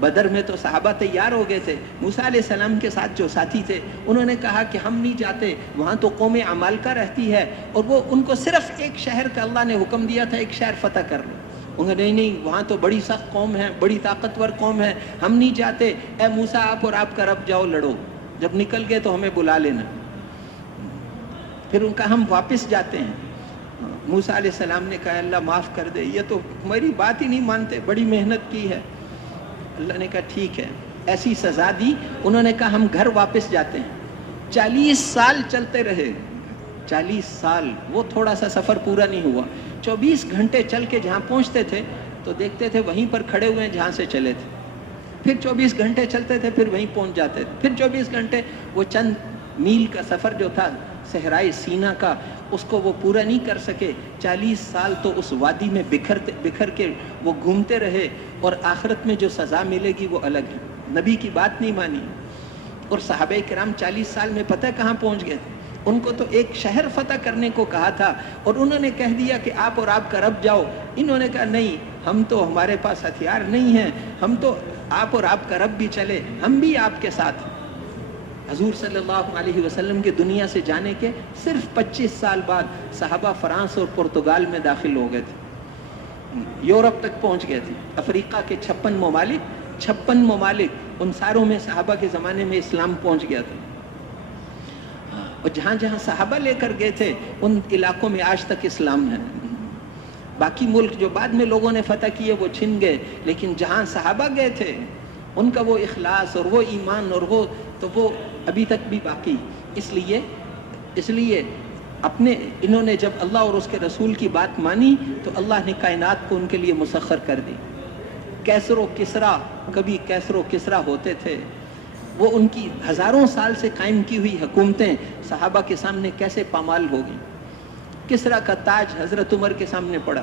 بدر میں تو صحابہ تیار ہو گئے تھے، موسیٰ علیہ السلام کے ساتھ جو ساتھی تھے انہوں نے کہا کہ ہم نہیں جاتے، وہاں تو قوم عمالقہ رہتی ہے، اور وہ ان کو صرف ایک شہر کا اللہ نے حکم دیا تھا، ایک شہر فتح کر لو۔ انہوں نے نہیں، وہاں تو بڑی سخت قوم ہے، بڑی طاقتور قوم ہے، ہم نہیں جاتے، اے موسیٰ آپ اور آپ کا رب جاؤ لڑو، جب نکل گئے تو ہمیں بلا لینا۔ پھر ان کا ہم واپس جاتے ہیں۔ موسیٰ علیہ السلام نے کہا اللہ معاف کر دے، یہ تو ہماری بات ہی نہیں مانتے، بڑی محنت کی ہے۔ اللہ نے کہا ٹھیک ہے، ایسی سزا دی. انہوں نے کہا ہم گھر واپس جاتے ہیں. 40 سال چلتے رہے, 40 سال, وہ تھوڑا سا سفر پورا نہیں ہوا. 24 گھنٹے چل کے جہاں پہنچتے تھے تو دیکھتے تھے وہیں پر کھڑے ہوئے ہیں جہاں سے چلے تھے. پھر 24 گھنٹے چلتے تھے, پھر وہیں پہنچ جاتے تھے. پھر 24 گھنٹے, وہ چند میل کا سفر جو تھا صحرائے سینا کا, اس کو وہ پورا نہیں کر سکے. 40 سال تو اس وادی میں بکھر کے وہ گھومتے رہے, اور آخرت میں جو سزا ملے گی وہ الگ ہے. نبی کی بات نہیں مانی. اور صحابہ کرام 40 سال میں پتہ کہاں پہنچ گئے تھے. ان کو تو ایک شہر فتح کرنے کو کہا تھا, اور انہوں نے کہہ دیا کہ آپ اور آپ کا رب جاؤ. انہوں نے کہا نہیں, ہم تو, ہمارے پاس ہتھیار نہیں ہیں, ہم تو, آپ اور آپ کا رب بھی چلے, ہم بھی آپ کے ساتھ. حضور صلی اللہ علیہ وسلم کے دنیا سے جانے کے صرف 25 سال بعد صحابہ فرانس اور پرتگال میں داخل ہو گئے تھے, یورپ تک پہنچ گئے تھے. افریقہ کے 56 ممالک, ان ساروں میں صحابہ کے زمانے میں اسلام پہنچ گیا تھا. اور جہاں جہاں صحابہ لے کر گئے تھے ان علاقوں میں آج تک اسلام ہے. باقی ملک جو بعد میں لوگوں نے فتح کیے وہ چھن گئے, لیکن جہاں صحابہ گئے تھے ان کا وہ اخلاص اور وہ ایمان اور وہ, تو وہ ابھی تک بھی باقی. اس لیے اپنے, انہوں نے جب اللہ اور اس کے رسول کی بات مانی تو اللہ نے کائنات کو ان کے لیے مسخر کر دی. کیسر و کسرا, کبھی کیسر و کسرا ہوتے تھے, وہ ان کی ہزاروں سال سے قائم کی ہوئی حکومتیں صحابہ کے سامنے کیسے پامال ہو گئیں. کسرا کا تاج حضرت عمر کے سامنے پڑا,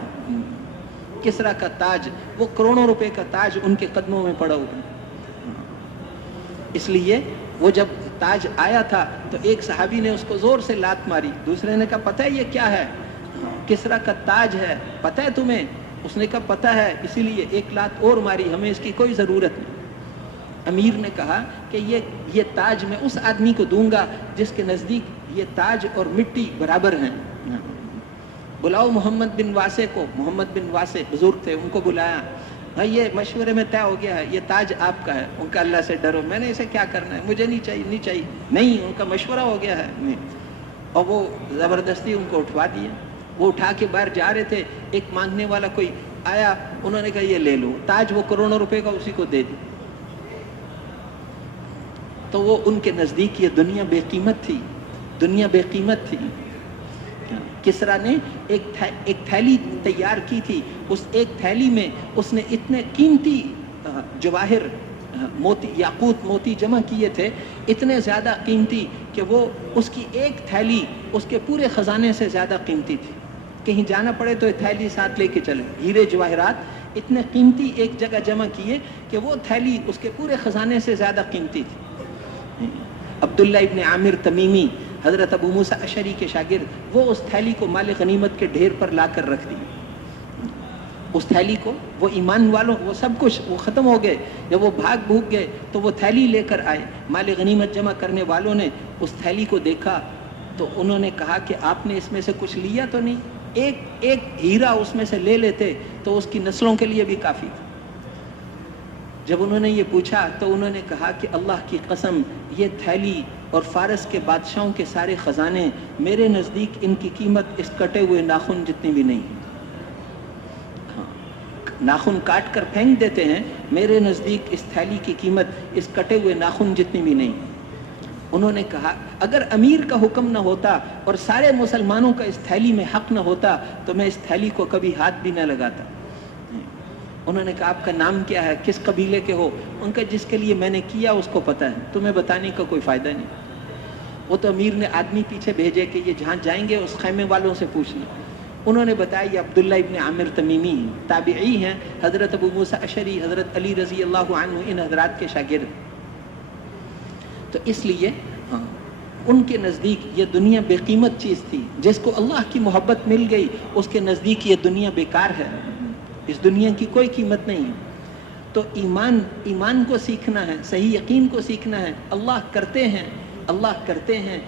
کسرا کا تاج, وہ کروڑوں روپے کا تاج ان کے قدموں میں پڑا ہوا. اس لیے وہ جب تاج آیا تھا تو ایک صحابی نے اس کو زور سے لات ماری. دوسرے نے کہا پتہ ہے یہ کیا ہے؟ کسرا کا تاج ہے, پتہ ہے تمہیں؟ اس نے کہا پتہ ہے, اسی لیے ایک لات اور ماری, ہمیں اس کی کوئی ضرورت نہیں. امیر نے کہا کہ یہ تاج میں اس آدمی کو دوں گا جس کے نزدیک یہ تاج اور مٹی برابر ہیں. بلاؤ محمد بن واسع کو. محمد بن واسع بزرگ تھے, ان کو بلایا. بھائی یہ مشورے میں طے ہو گیا ہے, یہ تاج آپ کا ہے. ان کا اللہ سے ڈرو, میں نے اسے کیا کرنا ہے, مجھے نہیں چاہیے, نہیں چاہیے. نہیں, ان کا مشورہ ہو گیا ہے. اور وہ زبردستی ان کو اٹھوا دیا. وہ اٹھا کے باہر جا رہے تھے, ایک مانگنے والا کوئی آیا, انہوں نے کہا یہ لے لو تاج, وہ کروڑوں روپے کا, اسی کو دے دی. تو وہ ان کے نزدیک یہ دنیا بے قیمت تھی, دنیا بے قیمت تھی. کسرا نے ایک تھیلی تیار کی تھی, اس ایک تھیلی میں اس نے اتنے قیمتی جواہر, موتی, یاقوت موتی جمع کیے تھے, اتنے زیادہ قیمتی کہ وہ, اس کی ایک تھیلی اس کے پورے خزانے سے زیادہ قیمتی تھی. کہیں جانا پڑے تو یہ تھیلی ساتھ لے کے چلے. ہیرے جواہرات اتنے قیمتی ایک جگہ جمع کیے کہ وہ تھیلی اس کے پورے خزانے سے زیادہ قیمتی تھی. عبداللہ ابن عامر تمیمی, حضرت ابو موسیٰ اشعری کے شاگرد, وہ اس تھیلی کو مال غنیمت کے ڈھیر پر لا کر رکھ دی. اس تھیلی کو, وہ ایمان والوں, وہ سب کچھ وہ ختم ہو گئے. جب وہ بھاگ بھوگ گئے تو وہ تھیلی لے کر آئے. مال غنیمت جمع کرنے والوں نے اس تھیلی کو دیکھا تو انہوں نے کہا کہ آپ نے اس میں سے کچھ لیا تو نہیں؟ ایک ہیرا اس میں سے لے لیتے تو اس کی نسلوں کے لیے بھی کافی تھا. جب انہوں نے یہ پوچھا تو انہوں نے کہا کہ اللہ کی قسم, یہ تھیلی اور فارس کے بادشاہوں کے سارے خزانے, میرے نزدیک ان کی قیمت اس کٹے ہوئے ناخن جتنی بھی نہیں. ناخن کاٹ کر پھینک دیتے ہیں, میرے نزدیک اس تھیلی کی قیمت اس کٹے ہوئے ناخن جتنی بھی نہیں. انہوں نے کہا اگر امیر کا حکم نہ ہوتا اور سارے مسلمانوں کا اس تھیلی میں حق نہ ہوتا تو میں اس تھیلی کو کبھی ہاتھ بھی نہ لگاتا. انہوں نے کہا آپ کا نام کیا ہے, کس قبیلے کے ہو؟ ان کا جس کے لیے میں نے کیا اس کو پتہ ہے, تمہیں بتانے کا کوئی فائدہ نہیں. وہ تو امیر نے آدمی پیچھے بھیجے کہ یہ جہاں جائیں گے اس خیمے والوں سے پوچھنا. انہوں نے بتایا یہ عبداللہ ابن عامر تمیمی تابعی ہیں, حضرت ابو موسیٰ اشعری, حضرت علی رضی اللہ عنہ, ان حضرات کے شاگرد. تو اس لیے ان کے نزدیک یہ دنیا بے قیمت چیز تھی. جس کو اللہ کی محبت مل گئی اس کے نزدیک یہ دنیا بیکار ہے, اس دنیا کی کوئی قیمت نہیں. تو ایمان کو سیکھنا ہے, صحیح یقین کو سیکھنا ہے. اللہ کرتے ہیں.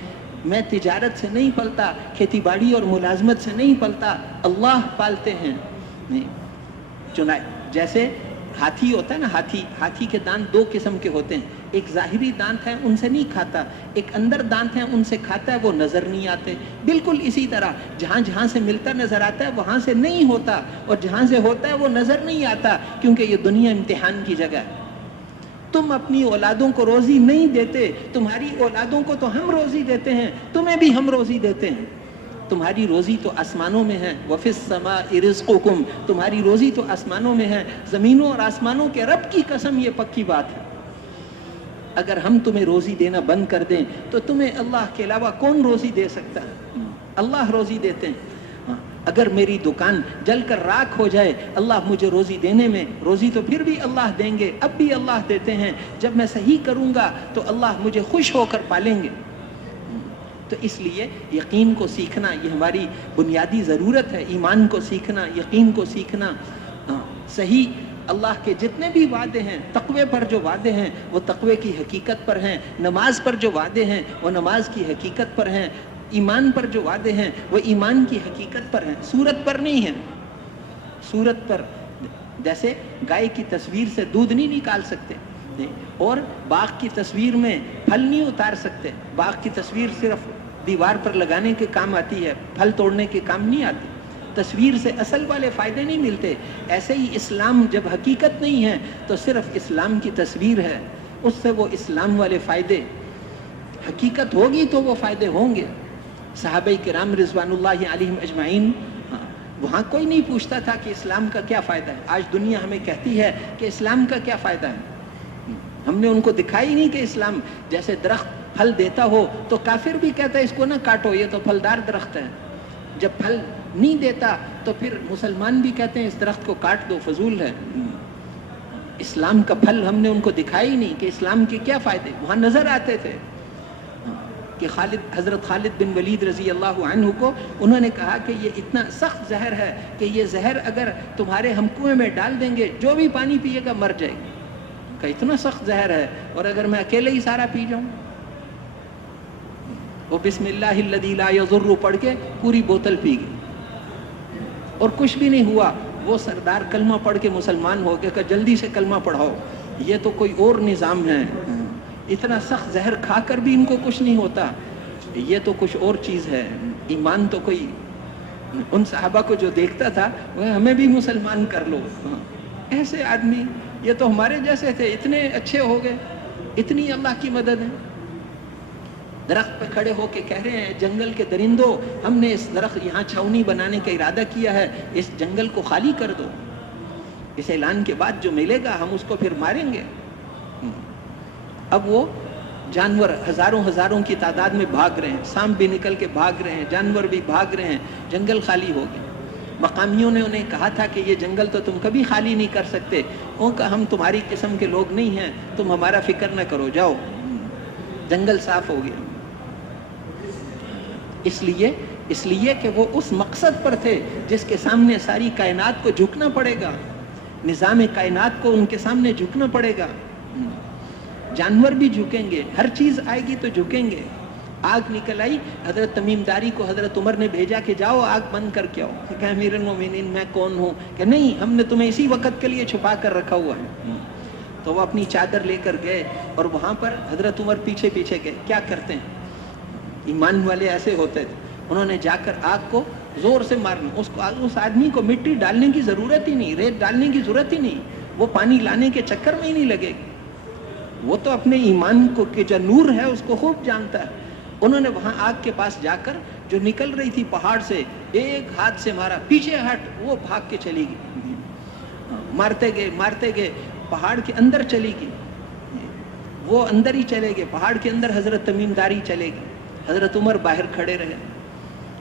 میں تجارت سے نہیں پلتا, کھیتی باڑی اور ملازمت سے نہیں پلتا, اللہ پالتے ہیں. جیسے ہاتھی ہوتا ہے نا, ہاتھی کے دانت 2 قسم کے ہوتے ہیں. ایک ظاہری دانت ہے, ان سے نہیں کھاتا. ایک اندر دانت ہے, ان سے کھاتا ہے, وہ نظر نہیں آتے. بالکل اسی طرح جہاں سے ملتا نظر آتا ہے وہاں سے نہیں ہوتا, اور جہاں سے ہوتا ہے وہ نظر نہیں آتا, کیونکہ یہ دنیا امتحان کی جگہ ہے. تم اپنی اولادوں کو روزی نہیں دیتے، تمہاری اولادوں کو تو ہم روزی دیتے ہیں، تمہیں بھی ہم روزی دیتے ہیں۔ تمہاری روزی تو آسمانوں میں ہے، وَفِي السَّمَاءِ رِزْقُكُمْ، تمہاری روزی تو آسمانوں میں ہے، زمینوں اور آسمانوں کے رب کی قسم یہ پکی بات ہے۔ اگر ہم تمہیں روزی دینا بند کر دیں تو تمہیں اللہ کے علاوہ کون روزی دے سکتا ہے؟ اللہ روزی دیتے ہیں۔ اگر میری دکان جل کر راکھ ہو جائے، اللہ مجھے روزی دینے میں، روزی تو پھر بھی اللہ دیں گے، اب بھی اللہ دیتے ہیں، جب میں صحیح کروں گا تو اللہ مجھے خوش ہو کر پالیں گے۔ تو اس لیے یقین کو سیکھنا یہ ہماری بنیادی ضرورت ہے، ایمان کو سیکھنا، یقین کو سیکھنا۔ صحیح اللہ کے جتنے بھی وعدے ہیں، تقوی پر جو وعدے ہیں وہ تقوی کی حقیقت پر ہیں، نماز پر جو وعدے ہیں وہ نماز کی حقیقت پر ہیں، ایمان پر جو وعدے ہیں وہ ایمان کی حقیقت پر ہیں، صورت پر نہیں ہیں۔ صورت پر جیسے گائے کی تصویر سے دودھ نہیں نکال سکتے، اور باغ کی تصویر میں پھل نہیں اتار سکتے، باغ کی تصویر صرف دیوار پر لگانے کے کام آتی ہے، پھل توڑنے کے کام نہیں آتی، تصویر سے اصل والے فائدے نہیں ملتے۔ ایسے ہی اسلام جب حقیقت نہیں ہے تو صرف اسلام کی تصویر ہے، اس سے وہ اسلام والے فائدے، حقیقت ہوگی تو وہ فائدے ہوں گے۔ صحابہ کرام رضوان اللہ علیہم اجمعین، وہاں کوئی نہیں پوچھتا تھا کہ اسلام کا کیا فائدہ ہے۔ آج دنیا ہمیں کہتی ہے کہ اسلام کا کیا فائدہ ہے، ہم نے ان کو دکھائی نہیں کہ اسلام جیسے درخت پھل دیتا ہو تو کافر بھی کہتا ہے اس کو نہ کاٹو، یہ تو پھلدار درخت ہے، جب پھل نہیں دیتا تو پھر مسلمان بھی کہتے ہیں اس درخت کو کاٹ دو، فضول ہے۔ اسلام کا پھل ہم نے ان کو دکھائی نہیں کہ اسلام کے کیا فائدے، وہاں نظر آتے تھے کہ حضرت خالد بن ولید رضی اللہ عنہ کو انہوں نے کہا کہ یہ اتنا سخت زہر ہے کہ یہ زہر اگر تمہارے ہم کنویں میں ڈال دیں گے جو بھی پانی پیے گا مر جائے گا، کہ اتنا سخت زہر ہے، اور اگر میں اکیلے ہی سارا پی جاؤں، وہ بسم اللہ الذی لا یضر پڑھ کے پوری بوتل پی گئی اور کچھ بھی نہیں ہوا۔ وہ سردار کلمہ پڑھ کے مسلمان ہو گیا کہ جلدی سے کلمہ پڑھاؤ، یہ تو کوئی اور نظام ہے، اتنا سخت زہر کھا کر بھی ان کو کچھ نہیں ہوتا، یہ تو کچھ اور چیز ہے، ایمان تو کوئی۔ ان صحابہ کو جو دیکھتا تھا وہ ہمیں بھی مسلمان کر لو، ایسے آدمی یہ تو ہمارے جیسے تھے، اتنے اچھے ہو گئے، اتنی اللہ کی مدد ہے۔ درخت پہ کھڑے ہو کے کہہ رہے ہیں جنگل کے درندوں، ہم نے اس درخت یہاں چھاؤنی بنانے کا ارادہ کیا ہے، اس جنگل کو خالی کر دو، اس اعلان کے بعد جو ملے گا ہم اس کو پھر ماریں گے۔ اب وہ جانور ہزاروں کی تعداد میں بھاگ رہے ہیں، سانپ بھی نکل کے بھاگ رہے ہیں، جانور بھی بھاگ رہے ہیں، جنگل خالی ہو گیا۔ مقامیوں نے انہیں کہا تھا کہ یہ جنگل تو تم کبھی خالی نہیں کر سکتے، ان کا ہم تمہاری قسم کے لوگ نہیں ہیں، تم ہمارا فکر نہ کرو، جاؤ۔ جنگل صاف ہو گیا، اس لیے کہ وہ اس مقصد پر تھے جس کے سامنے ساری کائنات کو جھکنا پڑے گا، نظام کائنات کو ان کے سامنے جھکنا پڑے گا۔ جانور بھی جھکیں گے، ہر چیز آئے گی تو جھکیں گے۔ آگ نکل آئی، حضرت تمیم داری کو حضرت عمر نے بھیجا کہ جاؤ آگ بند کر کے آؤ، کہ امیر المومنین میں کون ہوں، کہ نہیں ہم نے تمہیں اسی وقت کے لیے چھپا کر رکھا ہوا ہے۔ تو وہ اپنی چادر لے کر گئے اور وہاں پر حضرت عمر پیچھے پیچھے گئے۔ کیا کرتے ہیں ایمان والے، ایسے ہوتے تھے، انہوں نے جا کر آگ کو زور سے مارنا، اس آدمی کو مٹی ڈالنے کی ضرورت ہی نہیں، ریت ڈالنے کی ضرورت ہی نہیں، وہ پانی لانے کے چکر میں ہی نہیں لگے گی، وہ تو اپنے ایمان کو کہ جو نور ہے اس کو خوب جانتا ہے۔ انہوں نے وہاں آگ کے پاس جا کر جو نکل رہی تھی پہاڑ سے، ایک ہاتھ سے مارا، پیچھے ہٹ، وہ بھاگ کے چلی گئی، مارتے گئے پہاڑ کے اندر چلی گئی، وہ اندر ہی چلے گئے، پہاڑ کے اندر حضرت تمیم داری چلے گئے، حضرت عمر باہر کھڑے رہے۔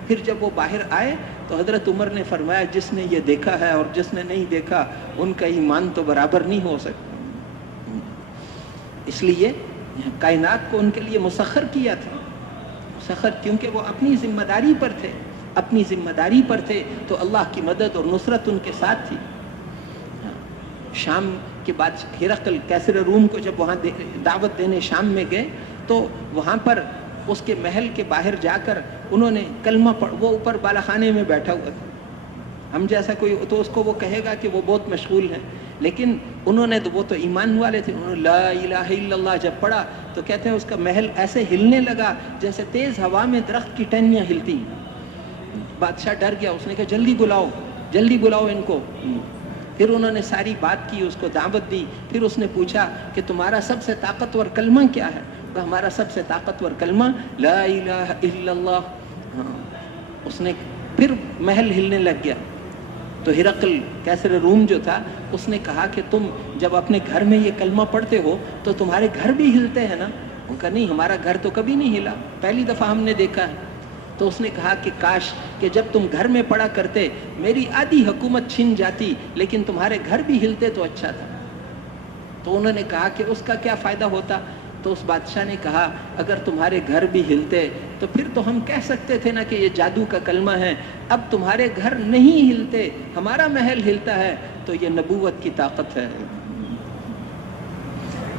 پھر جب وہ باہر آئے تو حضرت عمر نے فرمایا جس نے یہ دیکھا ہے اور جس نے نہیں دیکھا ان کا ایمان تو برابر نہیں ہو سکتا۔ اس لیے کائنات کو ان کے لیے مسخر کیا تھا، مسخر کیونکہ وہ اپنی ذمہ داری پر تھے، تو اللہ کی مدد اور نصرت ان کے ساتھ تھی۔ شام کے بعد ہرقل کیسر روم کو جب وہاں دعوت دینے شام میں گئے تو وہاں پر اس کے محل کے باہر جا کر انہوں نے کلمہ پڑھ، وہ اوپر بالا خانے میں بیٹھا ہوا تھا، ہم جیسا کوئی تو اس کو وہ کہے گا کہ وہ بہت مشغول ہیں، لیکن انہوں نے تو وہ تو ایمان والے تھے، انہوں نے لا الہ الا اللہ جب پڑھا تو کہتے ہیں اس کا محل ایسے ہلنے لگا جیسے تیز ہوا میں درخت کی ٹہنیاں ہلتی ہیں۔ بادشاہ ڈر گیا، اس نے کہا جلدی بلاؤ ان کو۔ پھر انہوں نے ساری بات کی، اس کو دعوت دی. پھر اس نے پوچھا کہ تمہارا سب سے طاقتور کلمہ کیا ہے؟ تو ہمارا سب سے طاقتور کلمہ لا الہ الا اللہ. اس نے پھر محل ہلنے لگ گیا. تو ہرقل کیسر روم جو تھا اس نے کہا کہ تم جب اپنے گھر میں یہ کلمہ پڑھتے ہو تو تمہارے گھر بھی ہلتے ہیں نا؟ ان کا نہیں، ہمارا گھر تو کبھی نہیں ہلا، پہلی دفعہ ہم نے دیکھا ہے. تو اس نے کہا کہ کاش کہ جب تم گھر میں پڑھا کرتے میری آدھی حکومت چھن جاتی، لیکن تمہارے گھر بھی ہلتے تو اچھا تھا. تو انہوں نے کہا کہ اس کا کیا فائدہ ہوتا؟ تو اس بادشاہ نے کہا اگر تمہارے گھر بھی ہلتے تو پھر تو ہم کہہ سکتے تھے نا کہ یہ جادو کا کلمہ ہے. اب تمہارے گھر نہیں ہلتے، ہمارا محل ہلتا ہے، تو یہ نبوت کی طاقت ہے،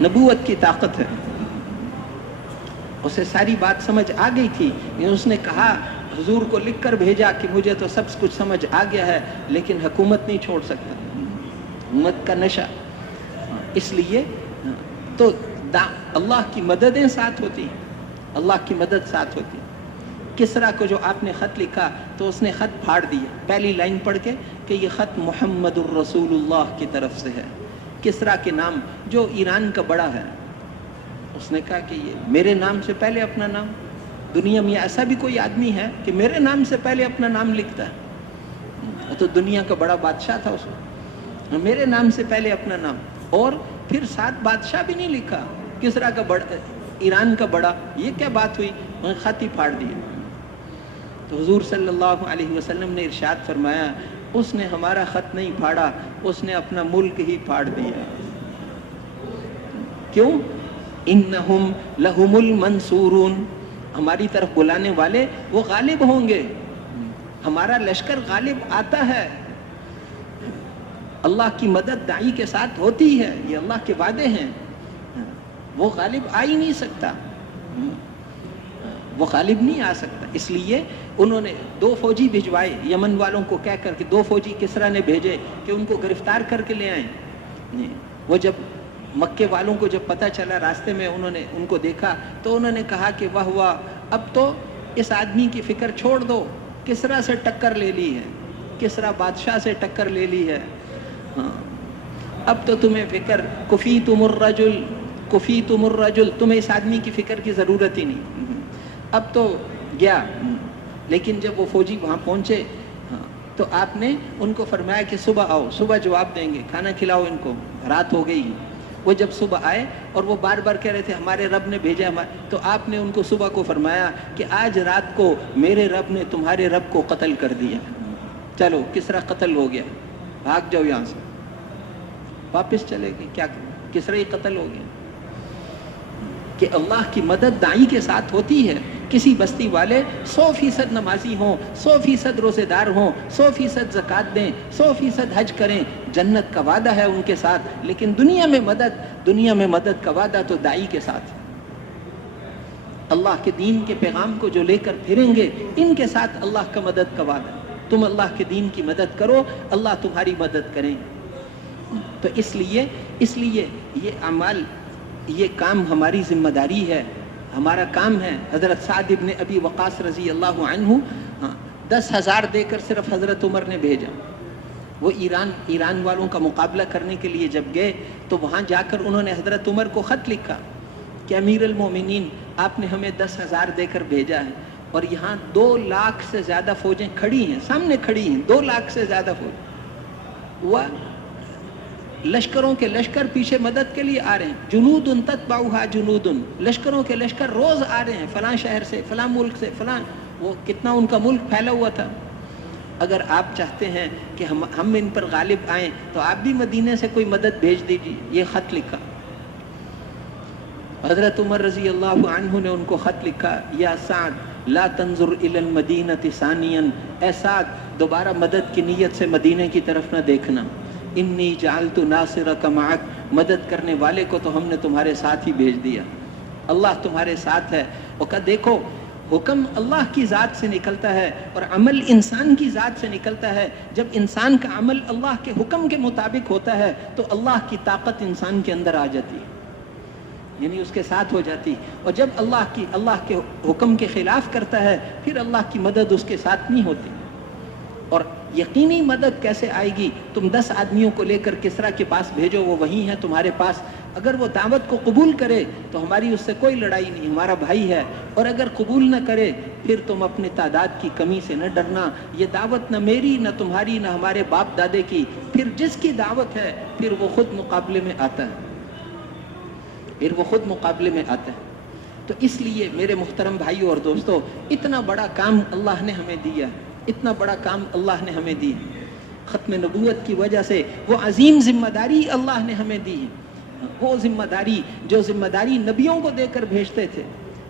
نبوت کی طاقت ہے. اسے ساری بات سمجھ آ گئی تھی. اس نے کہا حضور کو لکھ کر بھیجا کہ مجھے تو سب کچھ سمجھ آ گیا ہے، لیکن حکومت نہیں چھوڑ سکتا، حکومت کا نشہ. اس لیے تو اللہ کی مددیں ساتھ ہوتی ہیں، اللہ کی مدد ساتھ ہوتی ہے. کسرا کو جو آپ نے خط لکھا تو اس نے خط پھاڑ دیا پہلی لائن پڑھ کے کہ یہ خط محمد الرسول اللہ کی طرف سے ہے. کسرا کے نام جو ایران کا بڑا ہے، اس نے کہا کہ یہ میرے نام سے پہلے اپنا نام، دنیا میں ایسا بھی کوئی آدمی ہے کہ میرے نام سے پہلے اپنا نام لکھتا ہے؟ تو دنیا کا بڑا بادشاہ تھا اس وقت، میرے نام سے پہلے اپنا نام. اور پھر 7 بادشاہ بھی نہیں لکھا، کسرا کا بڑا، ایران کا بڑا. یہ کیا بات ہوئی؟ خط ہی پھاڑ دیا. تو حضور صلی اللہ علیہ وسلم نے ارشاد فرمایا اس نے ہمارا خط نہیں پھاڑا، اس نے اپنا ملک ہی پھاڑ دیا. کیوں؟ انہم لہم المنصورون، ہماری طرف بلانے والے وہ غالب ہوں گے، ہمارا لشکر غالب آتا ہے. اللہ کی مدد داعی کے ساتھ ہوتی ہے، یہ اللہ کے وعدے ہیں. وہ غالب آ ہی نہیں سکتا، وہ غالب نہیں آ سکتا. اس لیے انہوں نے 2 فوجی بھجوائے یمن والوں کو کہہ کر کے، 2 فوجی کسرا نے بھیجے کہ ان کو گرفتار کر کے لے آئیں. وہ جب مکے والوں کو جب پتہ چلا، راستے میں انہوں نے ان کو دیکھا تو انہوں نے کہا کہ واہ واہ، اب تو اس آدمی کی فکر چھوڑ دو، کسرا سے ٹکر لے لی ہے، کسرا بادشاہ سے ٹکر لے لی ہے. ہاں اب تو تمہیں فکر کفیتم الرجل، کفیتم الرجل، تمہیں اس آدمی کی فکر کی ضرورت ہی نہیں، اب تو گیا. لیکن جب وہ فوجی وہاں پہنچے تو آپ نے ان کو فرمایا کہ صبح آؤ، صبح جواب دیں گے، کھانا کھلاؤ ان کو، رات ہو گئی. وہ جب صبح آئے اور وہ بار بار کہہ رہے تھے ہمارے رب نے بھیجا، تو آپ نے ان کو صبح کو فرمایا کہ آج رات کو میرے رب نے تمہارے رب کو قتل کر دیا. چلو کسرا قتل ہو گیا، بھاگ جاؤ یہاں سے. واپس چلے گئے، کیا کسرا ہی قتل ہو گیا. کہ اللہ کی مدد داعی کے ساتھ ہوتی ہے. کسی بستی والے 100% نمازی ہوں، 100% روزے دار ہوں، 100% زکوٰۃ دیں، 100% حج کریں، جنت کا وعدہ ہے ان کے ساتھ. لیکن دنیا میں مدد کا وعدہ تو داعی کے ساتھ ہے. اللہ کے دین کے پیغام کو جو لے کر پھریں گے، ان کے ساتھ اللہ کا مدد کا وعدہ. تم اللہ کے دین کی مدد کرو، اللہ تمہاری مدد کریں. تو اس لیے یہ اعمال، یہ کام ہماری ذمہ داری ہے، ہمارا کام ہے. حضرت سعد ابن ابی وقاص رضی اللہ عنہ 10,000 دے کر صرف حضرت عمر نے بھیجا. وہ ایران والوں کا مقابلہ کرنے کے لیے جب گئے تو وہاں جا کر انہوں نے حضرت عمر کو خط لکھا کہ امیر المومنین آپ نے ہمیں 10,000 دے کر بھیجا ہے، اور یہاں 2 لاکھ سے زیادہ فوجیں کھڑی ہیں، سامنے کھڑی ہیں، 2 لاکھ سے زیادہ فوج. وہ لشکروں کے لشکر پیچھے مدد کے لیے آ رہے ہیں. جنود تتبعها جنود، لشکروں کے لشکر روز آ رہے ہیں، فلاں شہر سے، فلاں ملک سے، فلاں. وہ کتنا ان کا ملک پھیلا ہوا تھا. اگر آپ چاہتے ہیں کہ ہم ان پر غالب آئیں تو آپ بھی مدینے سے کوئی مدد بھیج دیجیے. یہ خط لکھا حضرت عمر رضی اللہ عنہ نے، ان کو خط لکھا یا سعد لا تنظر الى المدینہ ثانیا، اے سعد دوبارہ مدد کی نیت سے مدینے کی طرف نہ دیکھنا. انی جعلت ناصرک معک، مدد کرنے والے کو تو ہم نے تمہارے ساتھ ہی بھیج دیا، اللہ تمہارے ساتھ ہے. اور کہا دیکھو حکم اللہ کی ذات سے نکلتا ہے اور عمل انسان کی ذات سے نکلتا ہے. جب انسان کا عمل اللہ کے حکم کے مطابق ہوتا ہے تو اللہ کی طاقت انسان کے اندر آ جاتی ہے، یعنی اس کے ساتھ ہو جاتی. اور جب اللہ کے حکم کے خلاف کرتا ہے پھر اللہ کی مدد اس کے ساتھ نہیں ہوتی. اور یقینی مدد کیسے آئے گی؟ تم 10 آدمیوں کو لے کر کسرا کے پاس بھیجو، وہ وہیں ہے تمہارے پاس، اگر وہ دعوت کو قبول کرے تو ہماری اس سے کوئی لڑائی نہیں، ہمارا بھائی ہے، اور اگر قبول نہ کرے پھر تم اپنے تعداد کی کمی سے نہ ڈرنا، یہ دعوت نہ میری نہ تمہاری نہ ہمارے باپ دادے کی، پھر جس کی دعوت ہے پھر وہ خود مقابلے میں آتا ہے، پھر وہ خود مقابلے میں آتا ہے۔ تو اس لیے میرے محترم بھائیوں اور دوستو، اتنا بڑا کام اللہ نے ہمیں دیا، اتنا بڑا کام اللہ نے ہمیں دی، ختم نبوت کی وجہ سے وہ عظیم ذمہ داری اللہ نے ہمیں دی ہے، وہ ذمہ داری جو ذمہ داری نبیوں کو دے کر بھیجتے تھے،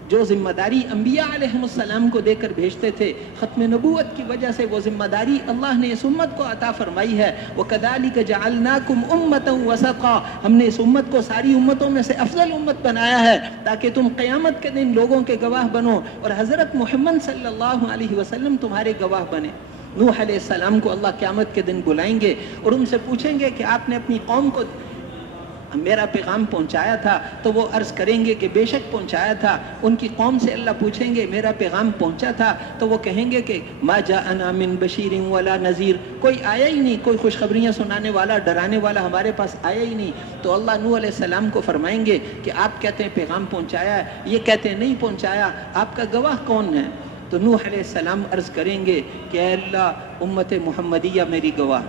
جو ذمہ داری انبیاء علیہم السلام کو دے کر بھیجتے تھے، ختم نبوت کی وجہ سے وہ ذمہ داری اللہ نے اس امت کو عطا فرمائی ہے۔ وَكَذَلِكَ جَعَلْنَاكُمْ أُمَّةً وَسَطًا، ہم نے اس امت کو ساری امتوں میں سے افضل امت بنایا ہے تاکہ تم قیامت کے دن لوگوں کے گواہ بنو، اور حضرت محمد صلی اللہ علیہ وسلم تمہارے گواہ بنے۔ نوح علیہ السلام کو اللہ قیامت کے دن بلائیں گے اور ان سے پوچھیں گے کہ آپ نے اپنی قوم کو میرا پیغام پہنچایا تھا؟ تو وہ عرض کریں گے کہ بے شک پہنچایا تھا۔ ان کی قوم سے اللہ پوچھیں گے میرا پیغام پہنچا تھا؟ تو وہ کہیں گے کہ ما جاءنا من بشیر ولا نذیر، کوئی آیا ہی نہیں، کوئی خوشخبریاں سنانے والا ڈرانے والا ہمارے پاس آیا ہی نہیں۔ تو اللہ نوح علیہ السلام کو فرمائیں گے کہ آپ کہتے ہیں پیغام پہنچایا ہے، یہ کہتے ہیں نہیں پہنچایا، آپ کا گواہ کون ہے؟ تو نوح علیہ السلام عرض کریں گے کہ اے اللہ امت محمدیہ میری گواہ،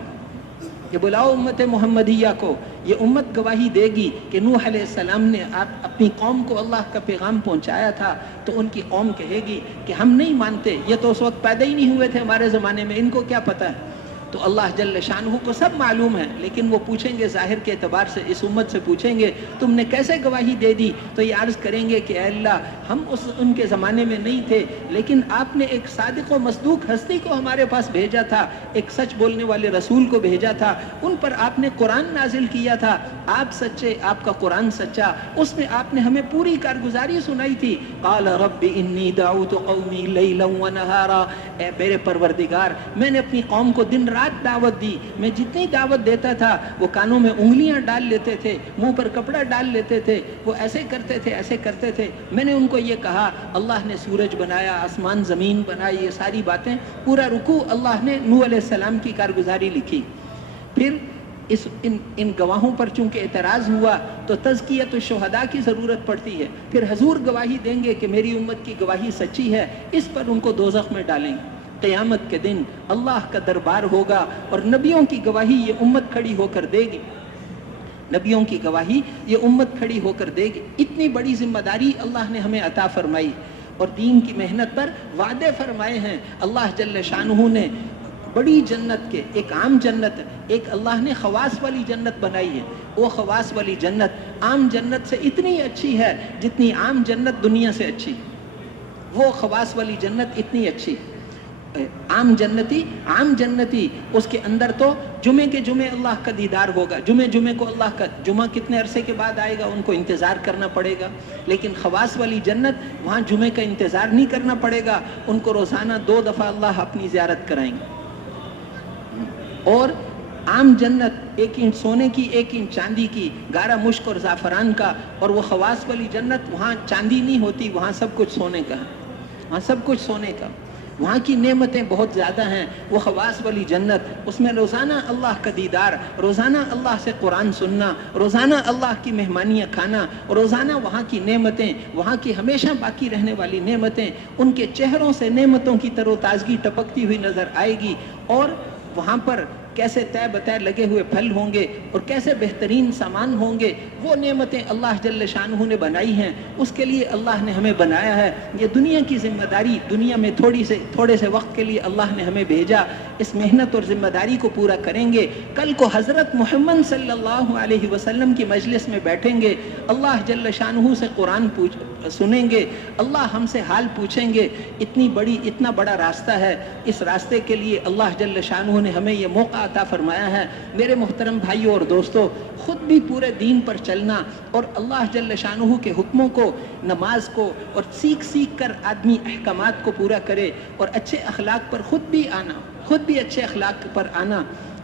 کہ بلاؤ امت محمدیہ کو، یہ امت گواہی دے گی کہ نوح علیہ السلام نے اپنی قوم کو اللہ کا پیغام پہنچایا تھا۔ تو ان کی قوم کہے گی کہ ہم نہیں مانتے، یہ تو اس وقت پیدا ہی نہیں ہوئے تھے ہمارے زمانے میں، ان کو کیا پتہ ہے؟ تو اللہ جل شانہ کو سب معلوم ہے، لیکن وہ پوچھیں گے ظاہر کے اعتبار سے، اس امت سے پوچھیں گے تم نے کیسے گواہی دے دی؟ تو یہ عرض کریں گے کہ اے اللہ ہم ان کے زمانے میں نہیں تھے، لیکن آپ نے ایک صادق و مصدوق ہستی کو ہمارے پاس بھیجا تھا، ایک سچ بولنے والے رسول کو بھیجا تھا، ان پر آپ نے قرآن نازل کیا تھا، آپ سچے، آپ کا قرآن سچا، اس میں آپ نے ہمیں پوری کارگزاری سنائی تھی۔ قال رب انی دعوت قومی لیلا ونہارا، اے میرے پروردگار میں نے اپنی قوم کو دن رات دعوت دی، میں جتنی دعوت دیتا تھا وہ کانوں میں انگلیاں ڈال لیتے تھے، منہ پر کپڑا ڈال لیتے تھے، وہ ایسے کرتے تھے ایسے کرتے تھے۔ میں نے ان کو یہ کہا، اللہ نے سورج بنایا، آسمان زمین بنائی، یہ ساری باتیں، پورا رکوع اللہ نے نوح علیہ السلام کی کارگزاری لکھی۔ پھر ان گواہوں پر چونکہ اعتراض ہوا تو تزکیۃ الشہداء کی ضرورت پڑتی ہے، پھر حضور گواہی دیں گے کہ میری امت کی گواہی سچی ہے، اس پر ان کو دوزخ میں ڈالیں گے۔ قیامت کے دن اللہ کا دربار ہوگا اور نبیوں کی گواہی یہ امت کھڑی ہو کر دے گی، نبیوں کی گواہی یہ امت کھڑی ہو کر دے گی۔ اتنی بڑی ذمہ داری اللہ نے ہمیں عطا فرمائی اور دین کی محنت پر وعدے فرمائے ہیں۔ اللہ جل شانہ نے بڑی جنت کے، ایک عام جنت، ایک اللہ نے خواص والی جنت بنائی ہے، وہ خواص والی جنت عام جنت سے اتنی اچھی ہے جتنی عام جنت دنیا سے اچھی، وہ خواص والی جنت اتنی اچھی۔ عام جنتی اس کے اندر تو جمعے کے جمعے اللہ کا دیدار ہوگا، جمعے کو اللہ کا جمعہ کتنے عرصے کے بعد آئے گا ان کو انتظار کرنا پڑے گا، لیکن خواص والی جنت وہاں جمعے کا انتظار نہیں کرنا پڑے گا، ان کو روزانہ 2 دفعہ اللہ اپنی زیارت کرائیں گے۔ اور عام جنت 1 اینٹ سونے کی 1 اینٹ چاندی کی، گارا مشک اور زعفران کا، اور وہ خواص والی جنت وہاں چاندی نہیں ہوتی، وہاں سب کچھ سونے کا ہے، وہاں سب کچھ سونے کا، وہاں کی نعمتیں بہت زیادہ ہیں۔ وہ خواص والی جنت، اس میں روزانہ اللہ کا دیدار، روزانہ اللہ سے قرآن سننا، روزانہ اللہ کی مہمانیاں کھانا، روزانہ وہاں کی نعمتیں، وہاں کی ہمیشہ باقی رہنے والی نعمتیں، ان کے چہروں سے نعمتوں کی تر و تازگی ٹپکتی ہوئی نظر آئے گی، اور وہاں پر کیسے طے بطے لگے ہوئے پھل ہوں گے اور کیسے بہترین سامان ہوں گے، وہ نعمتیں اللہ جل شانہ نے بنائی ہیں، اس کے لیے اللہ نے ہمیں بنایا ہے۔ یہ دنیا کی ذمہ داری، دنیا میں تھوڑے سے وقت کے لیے اللہ نے ہمیں بھیجا، اس محنت اور ذمہ داری کو پورا کریں گے، کل کو حضرت محمد صلی اللہ علیہ وسلم کی مجلس میں بیٹھیں گے، اللہ جل شانہ سے قرآن سنیں گے، اللہ ہم سے حال پوچھیں گے۔ اتنا بڑا راستہ ہے، اس راستے کے لیے اللہ جل شانہ نے ہمیں یہ موقع عطا فرمایا ہے۔ میرے محترم بھائیوں اور دوستوں، خود بھی پورے دین پر چلنا اور اللہ جل شانہ کے حکموں کو، نماز کو، اور سیکھ کر آدمی احکامات کو پورا کرے اور اچھے اخلاق پر خود بھی اچھے اخلاق پر آنا،